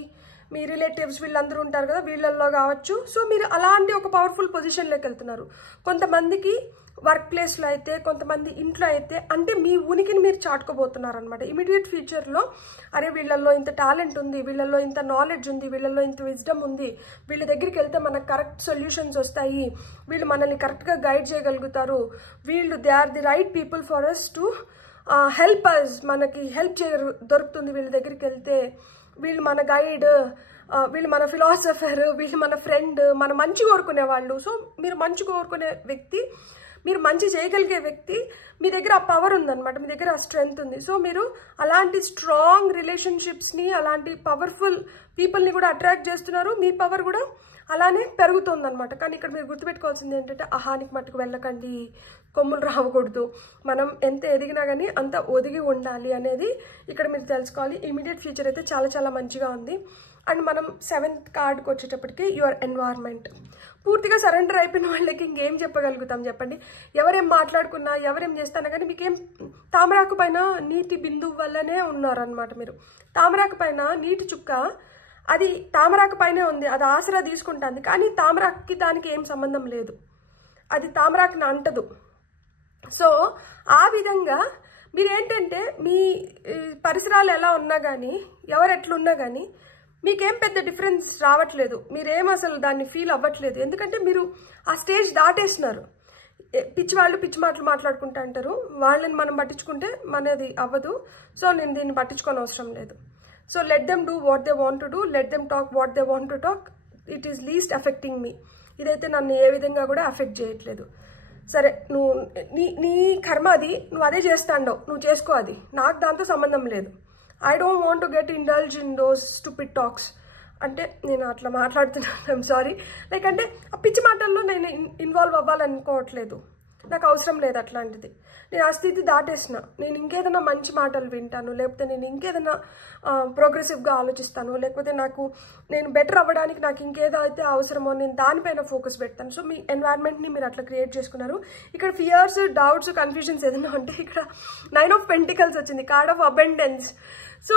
మీ రిలేటివ్స్ వీళ్ళందరూ ఉంటారు కదా, వీళ్ళల్లో కావచ్చు. సో మీరు అలాంటి ఒక పవర్ఫుల్ పొజిషన్లోకి వెళ్తున్నారు. కొంతమందికి వర్క్ ప్లేస్లో అయితే, కొంతమంది ఇంట్లో అయితే, అంటే మీ ఉనికిని మీరు చాటుకోబోతున్నారు అనమాట. ఇమీడియట్ ఫ్యూచర్లో అరే వీళ్ళల్లో ఇంత టాలెంట్ ఉంది, వీళ్ళల్లో ఇంత నాలెడ్జ్ ఉంది, వీళ్ళల్లో ఇంత విజ్డమ్ ఉంది, వీళ్ళ దగ్గరికి వెళ్తే మనకు కరెక్ట్ సొల్యూషన్స్ వస్తాయి, వీళ్ళు మనల్ని కరెక్ట్గా గైడ్ చేయగలుగుతారు, వీళ్ళు they are the right people for us to help us, మనకి హెల్ప్ దొరుకుతుంది వీళ్ళ దగ్గరికి వెళ్తే, వీళ్ళు మన గైడ్, వీళ్ళు మన ఫిలాసఫర్, వీళ్ళు మన ఫ్రెండ్, మన మంచి కోరుకునే వాళ్ళు. సో మీరు మంచి కోరుకునే వ్యక్తి, మీరు మంచి చేయగలిగే వ్యక్తి, మీ దగ్గర ఆ పవర్ ఉందన్నమాట, మీ దగ్గర ఆ స్ట్రెంగ్త్ ఉంది. సో మీరు అలాంటి స్ట్రాంగ్ రిలేషన్షిప్స్ని, అలాంటి పవర్ఫుల్ పీపుల్ని కూడా అట్రాక్ట్ చేస్తున్నారు. మీ పవర్ కూడా అలానే పెరుగుతుందన్నమాట. కానీ ఇక్కడ మీరు గుర్తుపెట్టుకోవాల్సింది ఏంటంటే అహానికి మట్టుకు వెళ్ళకండి, కొమ్ములు రావకూడదు, మనం ఎంత ఎదిగినా కానీ అంత ఒదిగి ఉండాలి అనేది ఇక్కడ మీరు తెలుసుకోవాలి. ఇమీడియట్ ఫ్యూచర్ అయితే చాలా చాలా మంచిగా ఉంది. అండ్ మనం 7th కార్డ్కి వచ్చేటప్పటికి యువర్ ఎన్వైర్న్మెంట్. పూర్తిగా సరెండర్ అయిపోయిన వాళ్ళకి ఇంకేం చెప్పగలుగుతాం చెప్పండి? ఎవరేం మాట్లాడుకున్నా, ఎవరేం చేస్తానా కానీ మీకేం, తామరాకు పైన నీటి బిందువు వల్లనే ఉన్నారనమాట. మీరు తామరాకు పైన నీటి చుక్క, అది తామరాకు పైనే ఉంది, అది ఆసరా తీసుకుంటుంది, కానీ తామరాకుకి దానికి ఏం సంబంధం లేదు, అది తామరాకుని అంటదు. సో ఆ విధంగా మీరేంటంటే మీ పరిసరాలు ఎలా ఉన్నా కానీ, ఎవరు ఎట్లున్నా కానీ మీకేం పెద్ద డిఫరెన్స్ రావట్లేదు, మీరేం అసలు దాన్ని ఫీల్ అవ్వట్లేదు. ఎందుకంటే మీరు ఆ స్టేజ్ దాటేస్తున్నారు. పిచ్చి వాళ్ళు పిచ్చి మాటలు మాట్లాడుకుంటూ అంటారు, వాళ్ళని మనం పట్టించుకుంటే మనది అవ్వదు. సో నేను దీన్ని పట్టించుకోని అవసరం లేదు. So let them do what they want to do, let them talk what they want to talk, it is least affecting మీ. ఇదైతే నన్ను ఏ విధంగా కూడా ఎఫెక్ట్ చేయట్లేదు. సరే నువ్వు నీ కర్మ అది, నువ్వు అదే చేస్తాండవు, నువ్వు చేసుకో, అది నాకు దాంతో సంబంధం లేదు. I don't want to get indulge in those stupid talks. అంటే నేను అట్లా మాట్లాడుతున్నాను, ఐఎమ్ సారీ. లైక్ అంటే ఆ పిచ్చి మాటల్లో నేను ఇన్వాల్వ్ అవ్వాలనుకోవట్లేదు, నాకు అవసరం లేదు అట్లాంటిది. నేను ఆ స్థితి దాటేసిన, నేను ఇంకేదైనా మంచి మాటలు వింటాను, లేకపోతే నేను ఇంకేదైనా ప్రోగ్రెసివ్గా ఆలోచిస్తాను, లేకపోతే నేను బెటర్ అవ్వడానికి నాకు ఇంకేదైతే అవసరమో నేను దానిపైన ఫోకస్ పెడతాను. సో మీ ఎన్వైర్న్మెంట్ని మీరు అట్లా క్రియేట్ చేసుకున్నారు. ఇక్కడ ఫియర్స్, డౌట్స్, కన్ఫ్యూజన్స్ ఏదైనా ఉంటే ఇక్కడ 9 of Pentacles వచ్చింది, కార్డ్ ఆఫ్ అబెండెన్స్. సో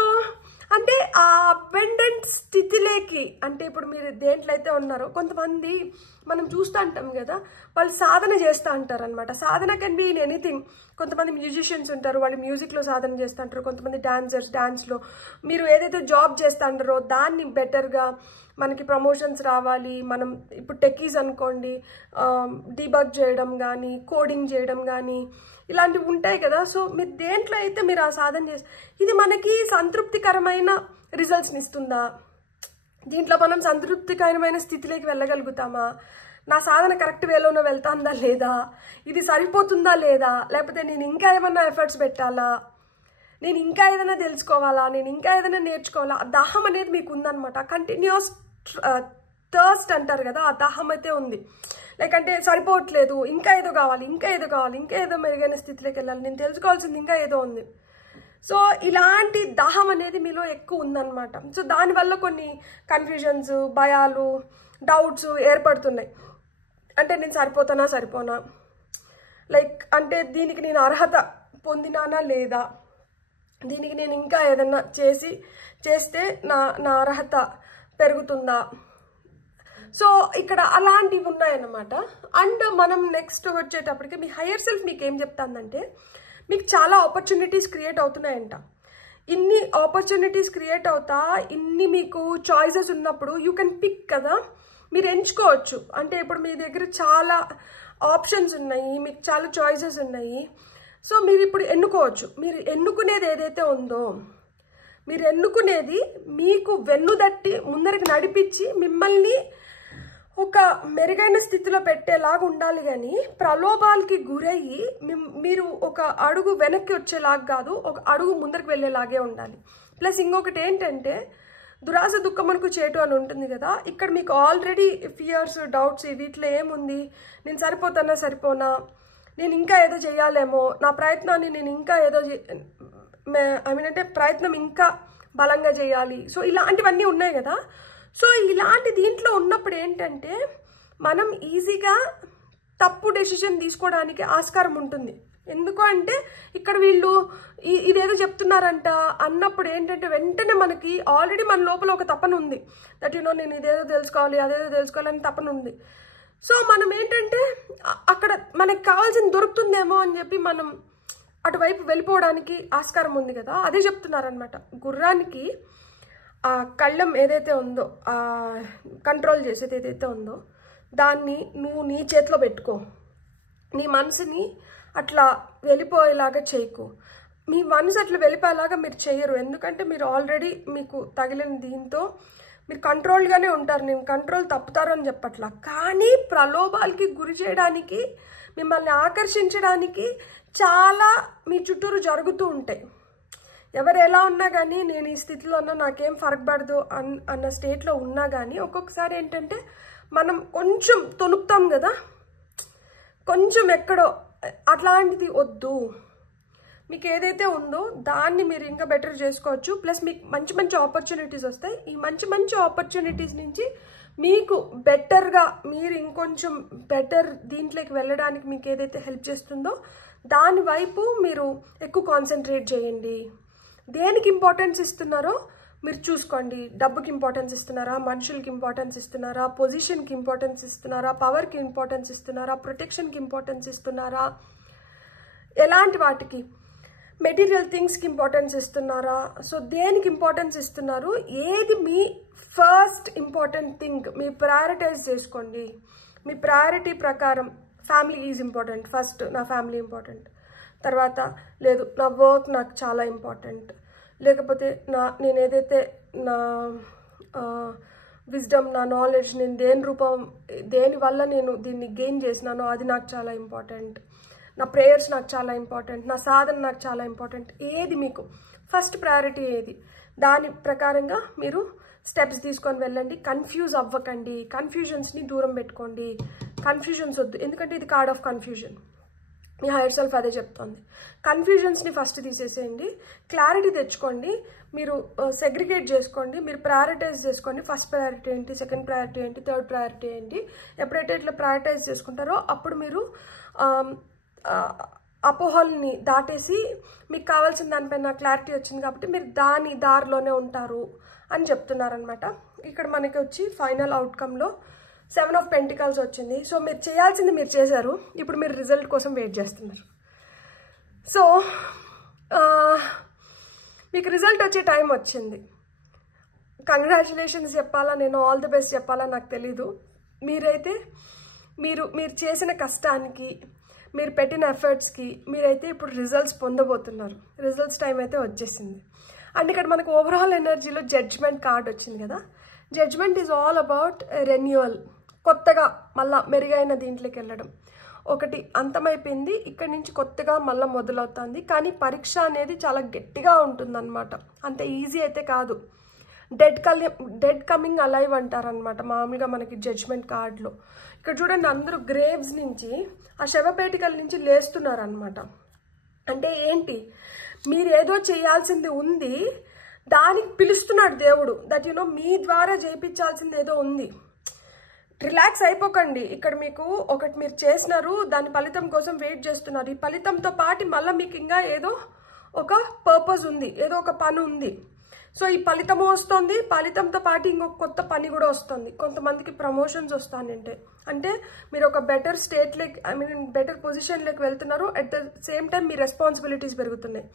అంటే ఆ అబెండెంట్ స్థితిలోకి, అంటే ఇప్పుడు మీరు దేంట్లో అయితే ఉన్నారో, కొంతమంది మనం చూస్తూ ఉంటాం కదా, వాళ్ళు సాధన చేస్తూ ఉంటారు అనమాట. సాధన కెన్ బీ ఇన్ ఎనీథింగ్. కొంతమంది మ్యూజిషియన్స్ ఉంటారు, వాళ్ళు మ్యూజిక్లో సాధన చేస్తూ ఉంటారు. కొంతమంది డాన్సర్స్ డాన్స్లో. మీరు ఏదైతే జాబ్ చేస్తూ ఉంటారో దాన్ని బెటర్గా, మనకి ప్రమోషన్స్ రావాలి, మనం ఇప్పుడు టెక్కీస్ అనుకోండి, డీబగ్ చేయడం కానీ, కోడింగ్ చేయడం కానీ, ఇలాంటివి ఉంటాయి కదా. సో మీరు దేంట్లో అయితే మీరు ఆ సాధన చేసి, ఇది మనకి సంతృప్తికరమైన రిజల్ట్స్ని ఇస్తుందా, దీంట్లో మనం సంతృప్తికరమైన స్థితిలోకి వెళ్ళగలుగుతామా, నా సాధన కరెక్ట్ వేలోనే వెళ్తాందా లేదా, ఇది సరిపోతుందా లేదా, లేకపోతే నేను ఇంకా ఏమన్నా ఎఫర్ట్స్ పెట్టాలా, నేను ఇంకా ఏదైనా తెలుసుకోవాలా, నేను ఇంకా ఏదైనా నేర్చుకోవాలా, ఆ దాహం అనేది మీకు ఉందన్నమాట. కంటిన్యూస్ థర్స్ట్ అంటారు కదా, ఆ దాహం అయితే ఉంది. లైక్ అంటే సరిపోవట్లేదు, ఇంకా ఏదో కావాలి, ఇంకా ఏదో కావాలి, ఇంకా ఏదో మెరుగైన స్థితిలోకి వెళ్ళాలి, నేను తెలుసుకోవాల్సింది ఇంకా ఏదో ఉంది. సో ఇలాంటి దాహం అనేది మీలో ఎక్కువ ఉందన్నమాట. సో దానివల్ల కొన్ని కన్ఫ్యూజన్స్, భయాలు, డౌట్స్ ఏర్పడుతున్నాయి. అంటే నేను సరిపోనా, లైక్ అంటే దీనికి నేను అర్హత పొందినానా లేదా, దీనికి నేను ఇంకా ఏదన్నా చేస్తే నా అర్హత పెరుగుతుందా. సో ఇక్కడ అలాంటివి ఉన్నాయన్నమాట. అండ్ మనం నెక్స్ట్ వచ్చేటప్పటికి మీ హయ్యర్ సెల్ఫ్ మీకు ఏం చెప్తానంటే, మీకు చాలా ఆపర్చునిటీస్ క్రియేట్ అవుతున్నాయంట. ఇన్ని ఆపర్చునిటీస్ క్రియేట్ అవుతా, ఇన్ని మీకు చాయిసెస్ ఉన్నప్పుడు యూ కెన్ పిక్ కదా, మీరు ఎంచుకోవచ్చు. అంటే ఇప్పుడు మీ దగ్గర చాలా ఆప్షన్స్ ఉన్నాయి, మీకు చాలా చాయిసెస్ ఉన్నాయి. సో మీరు ఇప్పుడు ఎన్నుకోవచ్చు. మీరు ఎన్నుకునేది ఏదైతే ఉందో, మీరు ఎన్నుకునేది మీకు వెన్నుదట్టి ముందరికి నడిపించి మిమ్మల్ని ఒక మెరుగైన స్థితిలో పెట్టేలాగా ఉండాలి. కానీ ప్రలోభాలకి గురయ్యి మీరు ఒక అడుగు వెనక్కి వచ్చేలాగా కాదు, ఒక అడుగు ముందరికి వెళ్ళేలాగే ఉండాలి. ప్లస్ ఇంకొకటి ఏంటంటే, దురాశ దుఃఖమునకు చేటు అని ఉంటుంది కదా, ఇక్కడ మీకు ఆల్రెడీ ఫియర్స్, డౌట్స్ వీటిలో ఏముంది, నేను సరిపోనా, నేను ఇంకా ఏదో చేయాలేమో, నా ప్రయత్నాన్ని నేను ఇంకా ఏదో అంటే ప్రయత్నం ఇంకా బలంగా చేయాలి. సో ఇలాంటివన్నీ ఉన్నాయి కదా. సో ఇలాంటి దీంట్లో ఉన్నప్పుడు ఏంటంటే, మనం ఈజీగా తప్పు డెసిషన్ తీసుకోవడానికి ఆస్కారం ఉంటుంది. ఎందుకు అంటే ఇక్కడ వీళ్ళు ఇదేదో చెప్తున్నారంట అన్నప్పుడు ఏంటంటే, వెంటనే మనకి ఆల్రెడీ మన లోపల ఒక తపన ఉంది. దట్ నేను ఇదేదో తెలుసుకోవాలి, అదేదో తెలుసుకోవాలని తపన ఉంది. సో మనం ఏంటంటే అక్కడ మనకి కావాల్సింది దొరుకుతుందేమో అని చెప్పి మనం అటువైపు వెళ్ళిపోవడానికి ఆస్కారం ఉంది కదా. అదే చెప్తున్నారనమాట. గుర్రానికి ఆ కళ్ళం ఏదైతే ఉందో, ఆ కంట్రోల్ చేసేది ఏదైతే ఉందో, దాన్ని నువ్వు నీ చేతిలో పెట్టుకో. నీ మనసుని అట్లా వెళ్ళిపోయేలాగా చేయకు. మీ మనసు అట్లా వెళ్ళిపోయేలాగా మీరు చేయరు. ఎందుకంటే మీరు ఆల్రెడీ మీకు తగిలిన దీంతో మీరు కంట్రోల్గానే ఉంటారు. నేను కంట్రోల్ తప్పుతారు అని చెప్పట్లా. కానీ ప్రలోభాలకి గురి చేయడానికి, మిమ్మల్ని ఆకర్షించడానికి చాలా మీ చుట్టూరు జరుగుతూ ఉంటాయి. ఎవరు ఎలా ఉన్నా కానీ, నేను ఈ స్థితిలో ఉన్నా, నాకేం ఫరక్ పడదు అన్న స్టేట్లో ఉన్నా కానీ, ఒక్కొక్కసారి ఏంటంటే మనం కొంచెం తొనుకుతాం కదా, కొంచెం ఎక్కడో అట్లాంటిది వద్దు. మీకు ఏదైతే ఉందో దాన్ని మీరు ఇంకా బెటర్ చేసుకోవచ్చు. ప్లస్ మీకు మంచి మంచి ఆపర్చునిటీస్ వస్తాయి. ఈ మంచి మంచి ఆపర్చునిటీస్ నుంచి మీకు బెటర్గా, మీరు ఇంకొంచెం బెటర్ దీంట్లోకి వెళ్ళడానికి మీకు ఏదైతే హెల్ప్ చేస్తుందో దాని వైపు మీరు ఎక్కువ కాన్సన్ట్రేట్ చేయండి. దేనికి ఇంపార్టెన్స్ ఇస్తున్నారో మీరు చూసుకోండి. డబ్బుకి ఇంపార్టెన్స్ ఇస్తున్నారా, మనుషులకి ఇంపార్టెన్స్ ఇస్తున్నారా, పొజిషన్కి ఇంపార్టెన్స్ ఇస్తున్నారా, పవర్కి ఇంపార్టెన్స్ ఇస్తున్నారా, ప్రొటెక్షన్కి ఇంపార్టెన్స్ ఇస్తున్నారా, ఎలాంటి వాటికి, మెటీరియల్ థింగ్స్కి ఇంపార్టెన్స్ ఇస్తున్నారా. సో దేనికి ఇంపార్టెన్స్ ఇస్తున్నారు, ఏది మీ ఫస్ట్ ఇంపార్టెంట్ థింగ్ మీ ప్రయారిటైజ్ చేసుకోండి. మీ ప్రయారిటీ ప్రకారం ఫ్యామిలీ ఈజ్ ఇంపార్టెంట్, ఫస్ట్ నా ఫ్యామిలీ ఇంపార్టెంట్, తర్వాత లేదు నా వర్క్ నాకు చాలా ఇంపార్టెంట్, లేకపోతే నేను ఏదైతే నా విజ్డమ్, నా నాలెడ్జ్, నేను దేనివల్ల నేను దీన్ని గెయిన్ చేసినానో అది నాకు చాలా ఇంపార్టెంట్, నా ప్రేయర్స్ నాకు చాలా ఇంపార్టెంట్, నా సాధన నాకు చాలా ఇంపార్టెంట్. ఏది మీకు ఫస్ట్ ప్రయారిటీ ఏది, దాని ప్రకారంగా మీరు స్టెప్స్ తీసుకొని వెళ్ళండి. కన్ఫ్యూజ్ అవ్వకండి, కన్ఫ్యూజన్స్ని దూరం పెట్టుకోండి. కన్ఫ్యూజన్స్ వద్దు, ఎందుకంటే ఇది card of confusion. Me hire self అదే చెప్తుంది. కన్ఫ్యూజన్స్ని ఫస్ట్ తీసేసేయండి, క్లారిటీ తెచ్చుకోండి, మీరు సెగ్రిగేట్ చేసుకోండి, మీరు ప్రయారిటైజ్ చేసుకోండి. ఫస్ట్ ప్రయారిటీ ఏంటి, సెకండ్ ప్రయారిటీ ఏంటి, థర్డ్ ప్రయారిటీ ఏంటి. ఎప్పుడైతే ఇట్లా ప్రయారిటైజ్ చేసుకుంటారో అప్పుడు మీరు అపోహల్ని దాటేసి మీకు కావాల్సిన దానిపైన క్లారిటీ వచ్చింది కాబట్టి మీరు దారిలోనే ఉంటారు అని చెప్తున్నారనమాట. ఇక్కడ మనకి వచ్చి ఫైనల్ అవుట్కమ్లో 7 of Pentacles వచ్చింది. సో మీరు చేయాల్సింది మీరు చేశారు, ఇప్పుడు మీరు రిజల్ట్ కోసం వెయిట్ చేస్తున్నారు. సో మీకు రిజల్ట్ వచ్చే టైం వచ్చింది. కంగ్రాచులేషన్స్ చెప్పాలా, నేను ఆల్ ది బెస్ట్ చెప్పాలా నాకు తెలీదు. మీరైతే మీరు చేసిన కష్టానికి, మీరు పెట్టిన ఎఫర్ట్స్కి మీరైతే ఇప్పుడు రిజల్ట్స్ పొందబోతున్నారు. రిజల్ట్స్ టైం అయితే వచ్చేసింది. అండ్ ఇక్కడ మనకు ఓవరాల్ ఎనర్జీలో జడ్జ్మెంట్ కార్డ్ వచ్చింది కదా. Judgement is all about renewal, కొత్తగా మళ్ళీ మెరుగైన దీంట్లోకి వెళ్ళడం. ఒకటి అంతమైపోయింది, ఇక్కడి నుంచి కొత్తగా మళ్ళీ మొదలవుతుంది. కానీ పరీక్ష అనేది చాలా గట్టిగా ఉంటుందన్నమాట, అంత ఈజీ అయితే కాదు. డెడ్ కమింగ్ అలైవ్ అంటారనమాట మామూలుగా మనకి జడ్జ్మెంట్ కార్డులో. ఇక్కడ చూడండి, అందరూ గ్రేవ్స్ నుంచి, ఆ శవపేటికల నుంచి లేస్తున్నారనమాట. అంటే ఏంటి, మీరు ఏదో చేయాల్సింది ఉంది, దానికి పిలుస్తున్నాడు దేవుడు. దట్ యునో మీ ద్వారా చేయించాల్సింది ఏదో ఉంది. రిలాక్స్ అయిపోకండి. ఇక్కడ మీకు ఒకటి మీరు చేసినారు, దాని ఫలితం కోసం వెయిట్ చేస్తున్నారు. ఈ ఫలితంతో పాటు మళ్ళీ మీకు ఇంకా ఏదో ఒక పర్పస్ ఉంది, ఏదో ఒక పని ఉంది. సో ఈ ఫలితము వస్తుంది, ఫలితంతో పాటు ఇంకొక కొత్త పని కూడా వస్తుంది. కొంతమందికి ప్రమోషన్స్ వస్తానంటే, అంటే మీరు ఒక బెటర్ స్టేట్లోకి, ఐ మీన్ బెటర్ పొజిషన్లోకి వెళ్తున్నారు. At the same time me responsibilities పెరుగుతున్నాయి.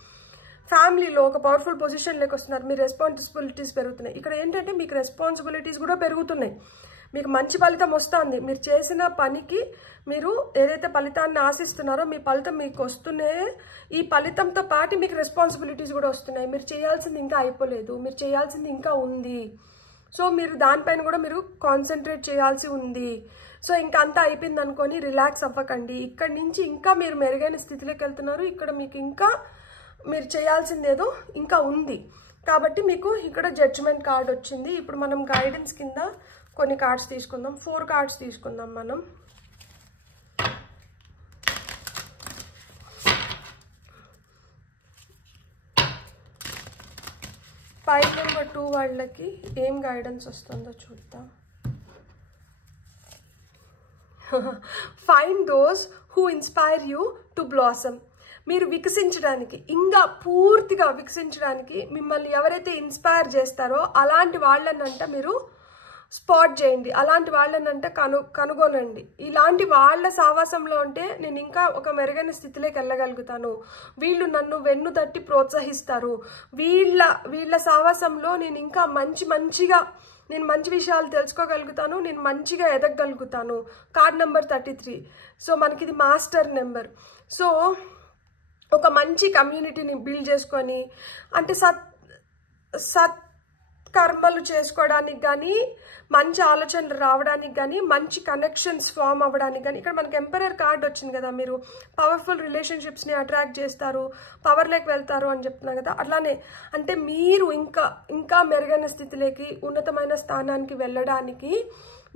ఫ్యామిలీలో ఒక పవర్ఫుల్ పొజిషన్లోకి వస్తున్నారు, మీ రెస్పాన్సిబిలిటీస్ పెరుగుతున్నాయి. ఇక్కడ ఏంటంటే మీకు రెస్పాన్సిబిలిటీస్ కూడా పెరుగుతున్నాయి. మీకు మంచి ఫలితం వస్తుంది. మీరు చేసిన పనికి మీరు ఏదైతే ఫలితాన్ని ఆశిస్తున్నారో మీ ఫలితం మీకు వస్తూనే, ఈ ఫలితంతో పాటు మీకు రెస్పాన్సిబిలిటీస్ కూడా వస్తున్నాయి. మీరు చేయాల్సింది ఇంకా అయిపోలేదు, మీరు చేయాల్సింది ఇంకా ఉంది. సో మీరు దానిపైన కూడా మీరు కాన్సన్ట్రేట్ చేయాల్సి ఉంది. సో ఇంకా అంతా అయిపోయింది అనుకొని రిలాక్స్ అవ్వకండి. ఇక్కడి నుంచి ఇంకా మీరు మెరుగైన స్థితిలోకి వెళ్తున్నారు. ఇక్కడ మీకు ఇంకా మీరు చేయాల్సింది ఏదో ఇంకా ఉంది. కాబట్టి మీకు ఇక్కడ జడ్జ్మెంట్ కార్డ్ వచ్చింది. ఇప్పుడు మనం గైడెన్స్ కింద కొన్ని కార్డ్స్ తీసుకుందాం. 4 కార్డ్స్ తీసుకుందాం మనం. ఫైల్ నెంబర్ 2 వాళ్ళకి ఏం గైడెన్స్ వస్తుందో చూద్దాం. Find those who inspire you to blossom. మీరు వికసించడానికి, ఇంకా పూర్తిగా వికసించడానికి మిమ్మల్ని ఎవరైతే ఇన్స్పైర్ చేస్తారో అలాంటి వాళ్ళనంట మీరు స్పాట్ చేయండి, అలాంటి వాళ్ళనంట కనుగొనండి. ఇలాంటి వాళ్ళ సావాసంలో ఉంటే నేను ఇంకా ఒక మెరుగైన స్థితిలోకి వెళ్ళగలుగుతాను, వీళ్ళు నన్ను వెన్ను తట్టి ప్రోత్సహిస్తారు, వీళ్ళ సావాసంలో నేను ఇంకా నేను మంచి విషయాలు తెలుసుకోగలుగుతాను, నేను మంచిగా ఎదగగలుగుతాను. Card number 33. సో మనకి ఇది మాస్టర్ నెంబర్. సో ఒక మంచి కమ్యూనిటీని బిల్డ్ చేసుకొని, అంటే సత్కర్మలు చేసుకోవడానికి కానీ, మంచి ఆలోచనలు రావడానికి కానీ, మంచి కనెక్షన్స్ ఫామ్ అవ్వడానికి కానీ. ఇక్కడ మనకి ఎంపరర్ కార్డ్ వచ్చింది కదా, మీరు పవర్ఫుల్ రిలేషన్షిప్స్ని అట్రాక్ట్ చేస్తారు, పవర్లోకి వెళ్తారు అని చెప్తున్నారు కదా. అట్లానే అంటే మీరు ఇంకా మెరుగైన స్థితిలోకి, ఉన్నతమైన స్థానానికి వెళ్ళడానికి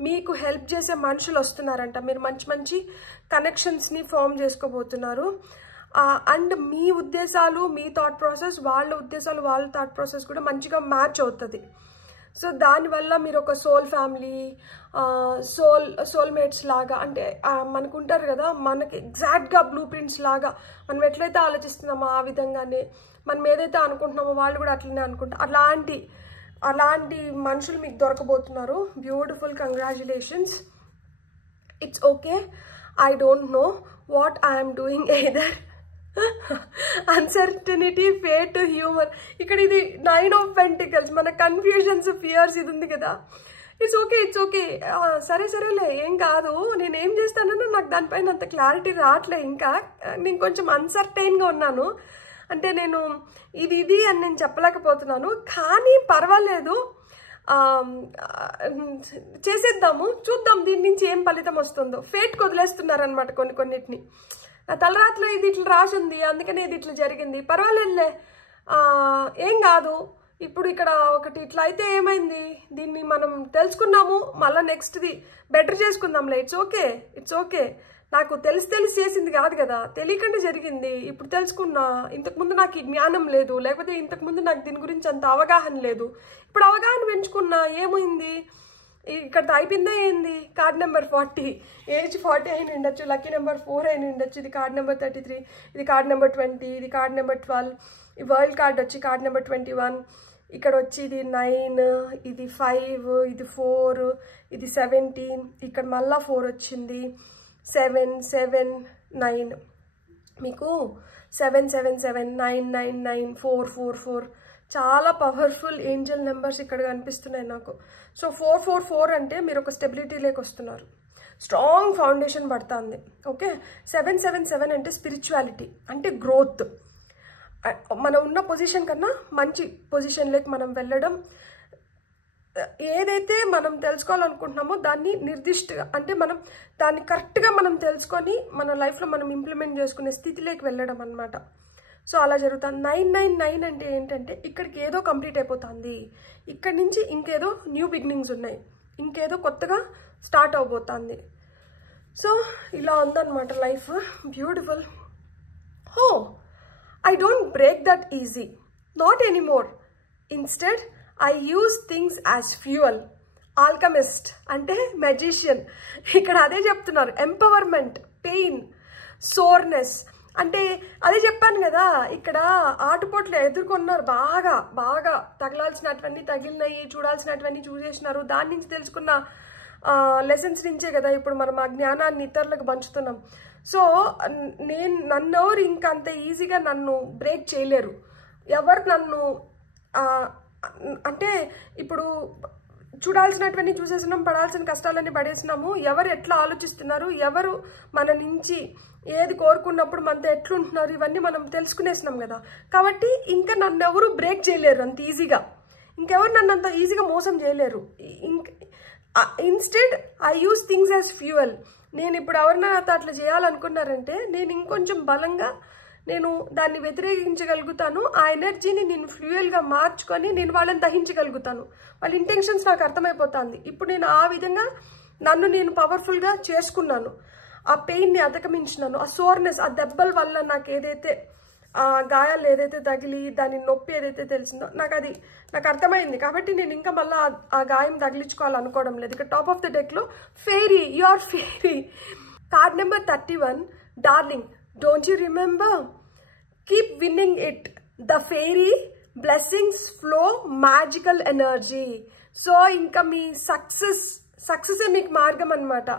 మీకు హెల్ప్ చేసే మనుషులు వస్తున్నారంట. మీరు మంచి కనెక్షన్స్ని ఫామ్ చేసుకోబోతున్నారు. అండ్ మీ ఉద్దేశాలు, మీ థాట్ ప్రాసెస్, వాళ్ళ ఉద్దేశాలు, వాళ్ళ థాట్ ప్రాసెస్ కూడా మంచిగా మ్యాచ్ అవుతుంది. సో దానివల్ల మీరు ఒక సోల్ ఫ్యామిలీ, సోల్మేట్స్ లాగా, అంటే మనకుంటారు కదా, మనకి ఎగ్జాక్ట్గా బ్లూ ప్రింట్స్ లాగా మనం ఎట్లయితే ఆలోచిస్తున్నామో ఆ విధంగానే, మనం ఏదైతే అనుకుంటున్నామో వాళ్ళు కూడా అట్లనే అనుకుంటారు. అలాంటి మనుషులు మీకు దొరకబోతున్నారు. Beautiful, congratulations. It's okay, I don't know what I'm doing either. Uncertainty, fate, humour. ఇక్కడ ఇది 9 of Pentacles. మన కన్ఫ్యూజన్స్, ఫియర్స్ ఇది ఉంది కదా. It's okay. సరేలే, ఏం కాదు. నేనేం చేస్తానో నాకు దానిపైన అంత క్లారిటీ రావట్లే. ఇంకా నేను కొంచెం అన్సర్టైన్గా ఉన్నాను. అంటే నేను ఇది అని నేను చెప్పలేకపోతున్నాను. కానీ పర్వాలేదు, చేసేద్దాము, చూద్దాం దీని నుంచి ఏం ఫలితం వస్తుందో. ఫేట్కి వదిలేస్తున్నారనమాట కొన్నిటిని. నా తలరాత్రిలో ఇది ఇట్లా రాసి ఉంది, అందుకనే ఇది ఇట్లా జరిగింది, పర్వాలేదులే, ఏం కాదు. ఇప్పుడు ఇక్కడ ఒకటి ఇట్లా అయితే ఏమైంది, దీన్ని మనం తెలుసుకున్నాము, మళ్ళీ నెక్స్ట్ది బెటర్ చేసుకుందాంలే. It's okay. నాకు తెలిసి చేసింది కాదు కదా, తెలియకుండా జరిగింది. ఇప్పుడు తెలుసుకున్నా. ఇంతకుముందు నాకు ఈ జ్ఞానం లేదు, లేకపోతే ఇంతకుముందు నాకు దీని గురించి అంత అవగాహన లేదు. ఇప్పుడు అవగాహన పెంచుకున్నా, ఏమైంది, ఇక్కడ అయిపోయిందే ఏంది. Card number 40. ఏజ్ 40 అయిన ఉండొచ్చు, లక్కీ నెంబర్ 4 అయిన ఉండొచ్చు. ఇది కార్డ్ నెంబర్ 33, ఇది కార్డ్ నెంబర్ 20, ఇది కార్డ్ నెంబర్ 12. ఈ వరల్డ్ కార్డ్ వచ్చి కార్డ్ నెంబర్ 21. ఇక్కడ వచ్చి ఇది 9, ఇది 5, ఇది 4, ఇది 17. ఇక్కడ మళ్ళా 4 వచ్చింది. 7, 7, 9. మీకు 7, 7, 7, 9, 9, 9, 4, 4, 4. చాలా పవర్ఫుల్ ఏంజల్ నెంబర్స్ ఇక్కడ కనిపిస్తున్నాయి నాకు. సో 4, 4, 4 అంటే మీరు ఒక స్టెబిలిటీలోకి వస్తున్నారు, స్ట్రాంగ్ ఫౌండేషన్ పడుతుంది. ఓకే. 7, 7, 7 అంటే స్పిరిచువాలిటీ, అంటే గ్రోత్. మనం ఉన్న పొజిషన్ కన్నా మంచి పొజిషన్లోకి మనం వెళ్ళడం, ఏదైతే మనం తెలుసుకోవాలనుకుంటున్నామో దాన్ని నిర్దిష్టంగా అంటే మనం దాన్ని కరెక్ట్గా మనం తెలుసుకొని మన లైఫ్లో మనం ఇంప్లిమెంట్ చేసుకునే స్థితిలోకి వెళ్ళడం అనమాట. సో అలా జరుగుతుంది. 999 అంటే ఏంటంటే ఇక్కడికి ఏదో కంప్లీట్ అయిపోతుంది, ఇక్కడి నుంచి ఇంకేదో న్యూ బిగినింగ్స్ ఉన్నాయి, ఇంకేదో కొత్తగా స్టార్ట్ అవబోతుంది. సో ఇలా ఉందన్నమాట లైఫ్. బ్యూటిఫుల్. హో, I don't break that easy. Not anymore. Instead, I use things as fuel. Alchemist అంటే magician. ఇక్కడ అదే చెప్తున్నారు. ఎంపవర్మెంట్, పెయిన్, సోర్నెస్ అంటే అదే చెప్పాను కదా, ఇక్కడ ఆటుపోట్లు ఎదుర్కొన్నారు, బాగా బాగా తగలాల్సినటువన్నీ తగిలినాయి, చూడాల్సినటువన్నీ చూసేసినారు. దాని నుంచి తెలుసుకున్న లెసన్స్ నుంచే కదా ఇప్పుడు మనం ఆ జ్ఞానాన్ని ఇతరులకు పంచుతున్నాం. సో నన్నెవరు ఇంకా అంత ఈజీగా నన్ను బ్రేక్ చేయలేరు. ఎవరు నన్ను అంటే ఇప్పుడు చూడాల్సినటువన్నీ చూసేసినాం, పడాల్సిన కష్టాలన్నీ పడేసినాము. ఎవరు ఎట్లా ఆలోచిస్తున్నారు, ఎవరు మన నుంచి ఏది కోరుకున్నప్పుడు మనతో ఎట్లుంటున్నారు, ఇవన్నీ మనం తెలుసుకునేసినాం కదా. కాబట్టి ఇంకా నన్ను ఎవరు బ్రేక్ చేయలేరు అంత ఈజీగా, ఇంకెవరు నన్ను అంత ఈజీగా మోసం చేయలేరు. Instead I use things as fuel. నేను ఇప్పుడు ఎవరైనా నాతో అట్లా చేయాలనుకున్నారంటే నేను ఇంకొంచెం బలంగా నేను దాన్ని వ్యతిరేకించగలుగుతాను. ఆ ఎనర్జీని నేను ఫ్యూయల్గా మార్చుకొని నేను వాళ్ళని దహించగలుగుతాను. వాళ్ళ ఇంటెన్షన్స్ నాకు అర్థమైపోతుంది. ఇప్పుడు నేను ఆ విధంగా నన్ను నేను పవర్ఫుల్గా చేసుకున్నాను, ఆ పెయిన్ని అధిగమించినాను, ఆ సోర్నెస్, ఆ దెబ్బల వల్ల నాకు ఏదైతే ఆ గాయాలు ఏదైతే తగిలి దాని నొప్పి ఏదైతే తెలిసిందో నాకు అర్థమైంది. కాబట్టి నేను ఇంకా మళ్ళీ ఆ గాయం తగిలించుకోవాలనుకోవడం లేదు. ఇక టాప్ ఆఫ్ ద డెక్లో fairy, you are fairy. Card number 31, darling, don't you remember, keep winning it, the fairy blessings flow, magical energy. So ఇంకా మీ సక్సెసే మీకు మార్గం అనమాట.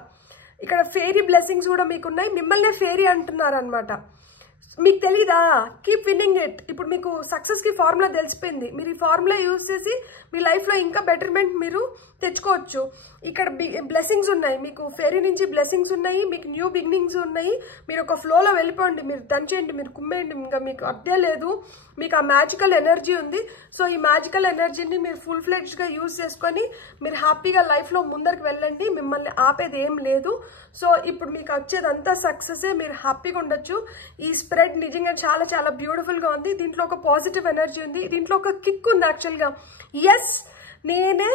ఇక్కడ ఫెయిరీ బ్లెస్సింగ్స్ కూడా మీకున్నాయి, మిమ్మల్నే ఫెయిరీ అంటున్నారు అనమాట. మీకు తెలీదా? Keep winning it. ఇప్పుడు మీకు సక్సెస్కి ఫార్ములా తెలిసిపోయింది. మీరు ఈ ఫార్ములా యూజ్ చేసి మీ లైఫ్లో ఇంకా బెటర్మెంట్ మీరు తెచ్చుకోవచ్చు. ఇక్కడ బ్లెస్సింగ్స్ ఉన్నాయి, మీకు ఫెయిరీ నుంచి బ్లెస్సింగ్స్ ఉన్నాయి, మీకు న్యూ బిగినింగ్స్ ఉన్నాయి. మీరు ఒక ఫ్లోలో వెళ్ళిపోండి, మీరు దంచేయండి, మీరు కుమ్మేయండి, ఇంకా మీకు అడ్డే లేదు. మీకు ఆ మ్యాజికల్ ఎనర్జీ ఉంది. సో ఈ మ్యాజికల్ ఎనర్జీని మీరు ఫుల్ ఫ్లెడ్జ్గా యూజ్ చేసుకొని మీరు హ్యాపీగా లైఫ్లో ముందరికి వెళ్ళండి. మిమ్మల్ని ఆపేది ఏం లేదు. సో ఇప్పుడు మీకు వచ్చేదంతా సక్సెసే, మీరు హ్యాపీగా ఉండొచ్చు. ఈ స్ప్రెడ్ నిజంగా చాలా చాలా బ్యూటిఫుల్గా ఉంది. దీంట్లో ఒక పాజిటివ్ ఎనర్జీ ఉంది, దీంట్లో ఒక కిక్ ఉంది. యాక్చువల్గా ఎస్ నేనే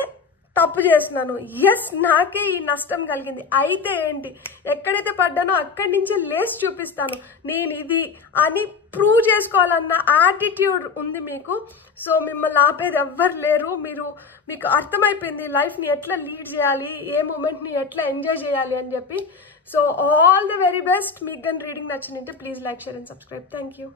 తప్పు చేస్తున్నాను, ఎస్ నాకే ఈ నష్టం కలిగింది, అయితే ఏంటి, ఎక్కడైతే పడ్డానో అక్కడి నుంచి లేచి చూపిస్తాను, నేను ఇది అని ప్రూవ్ చేసుకోవాలన్న యాటిట్యూడ్ ఉంది మీకు. సో మిమ్మల్ని ఆపేది ఎవ్వరు లేరు. మీకు అర్థమైపోయింది లైఫ్ని ఎట్లా లీడ్ చేయాలి, ఏ మూమెంట్ని ఎట్లా ఎంజాయ్ చేయాలి అని చెప్పి. So all the very best. మీకు కానీ రీడింగ్ నచ్చిందంటే please like, share and subscribe. Thank you.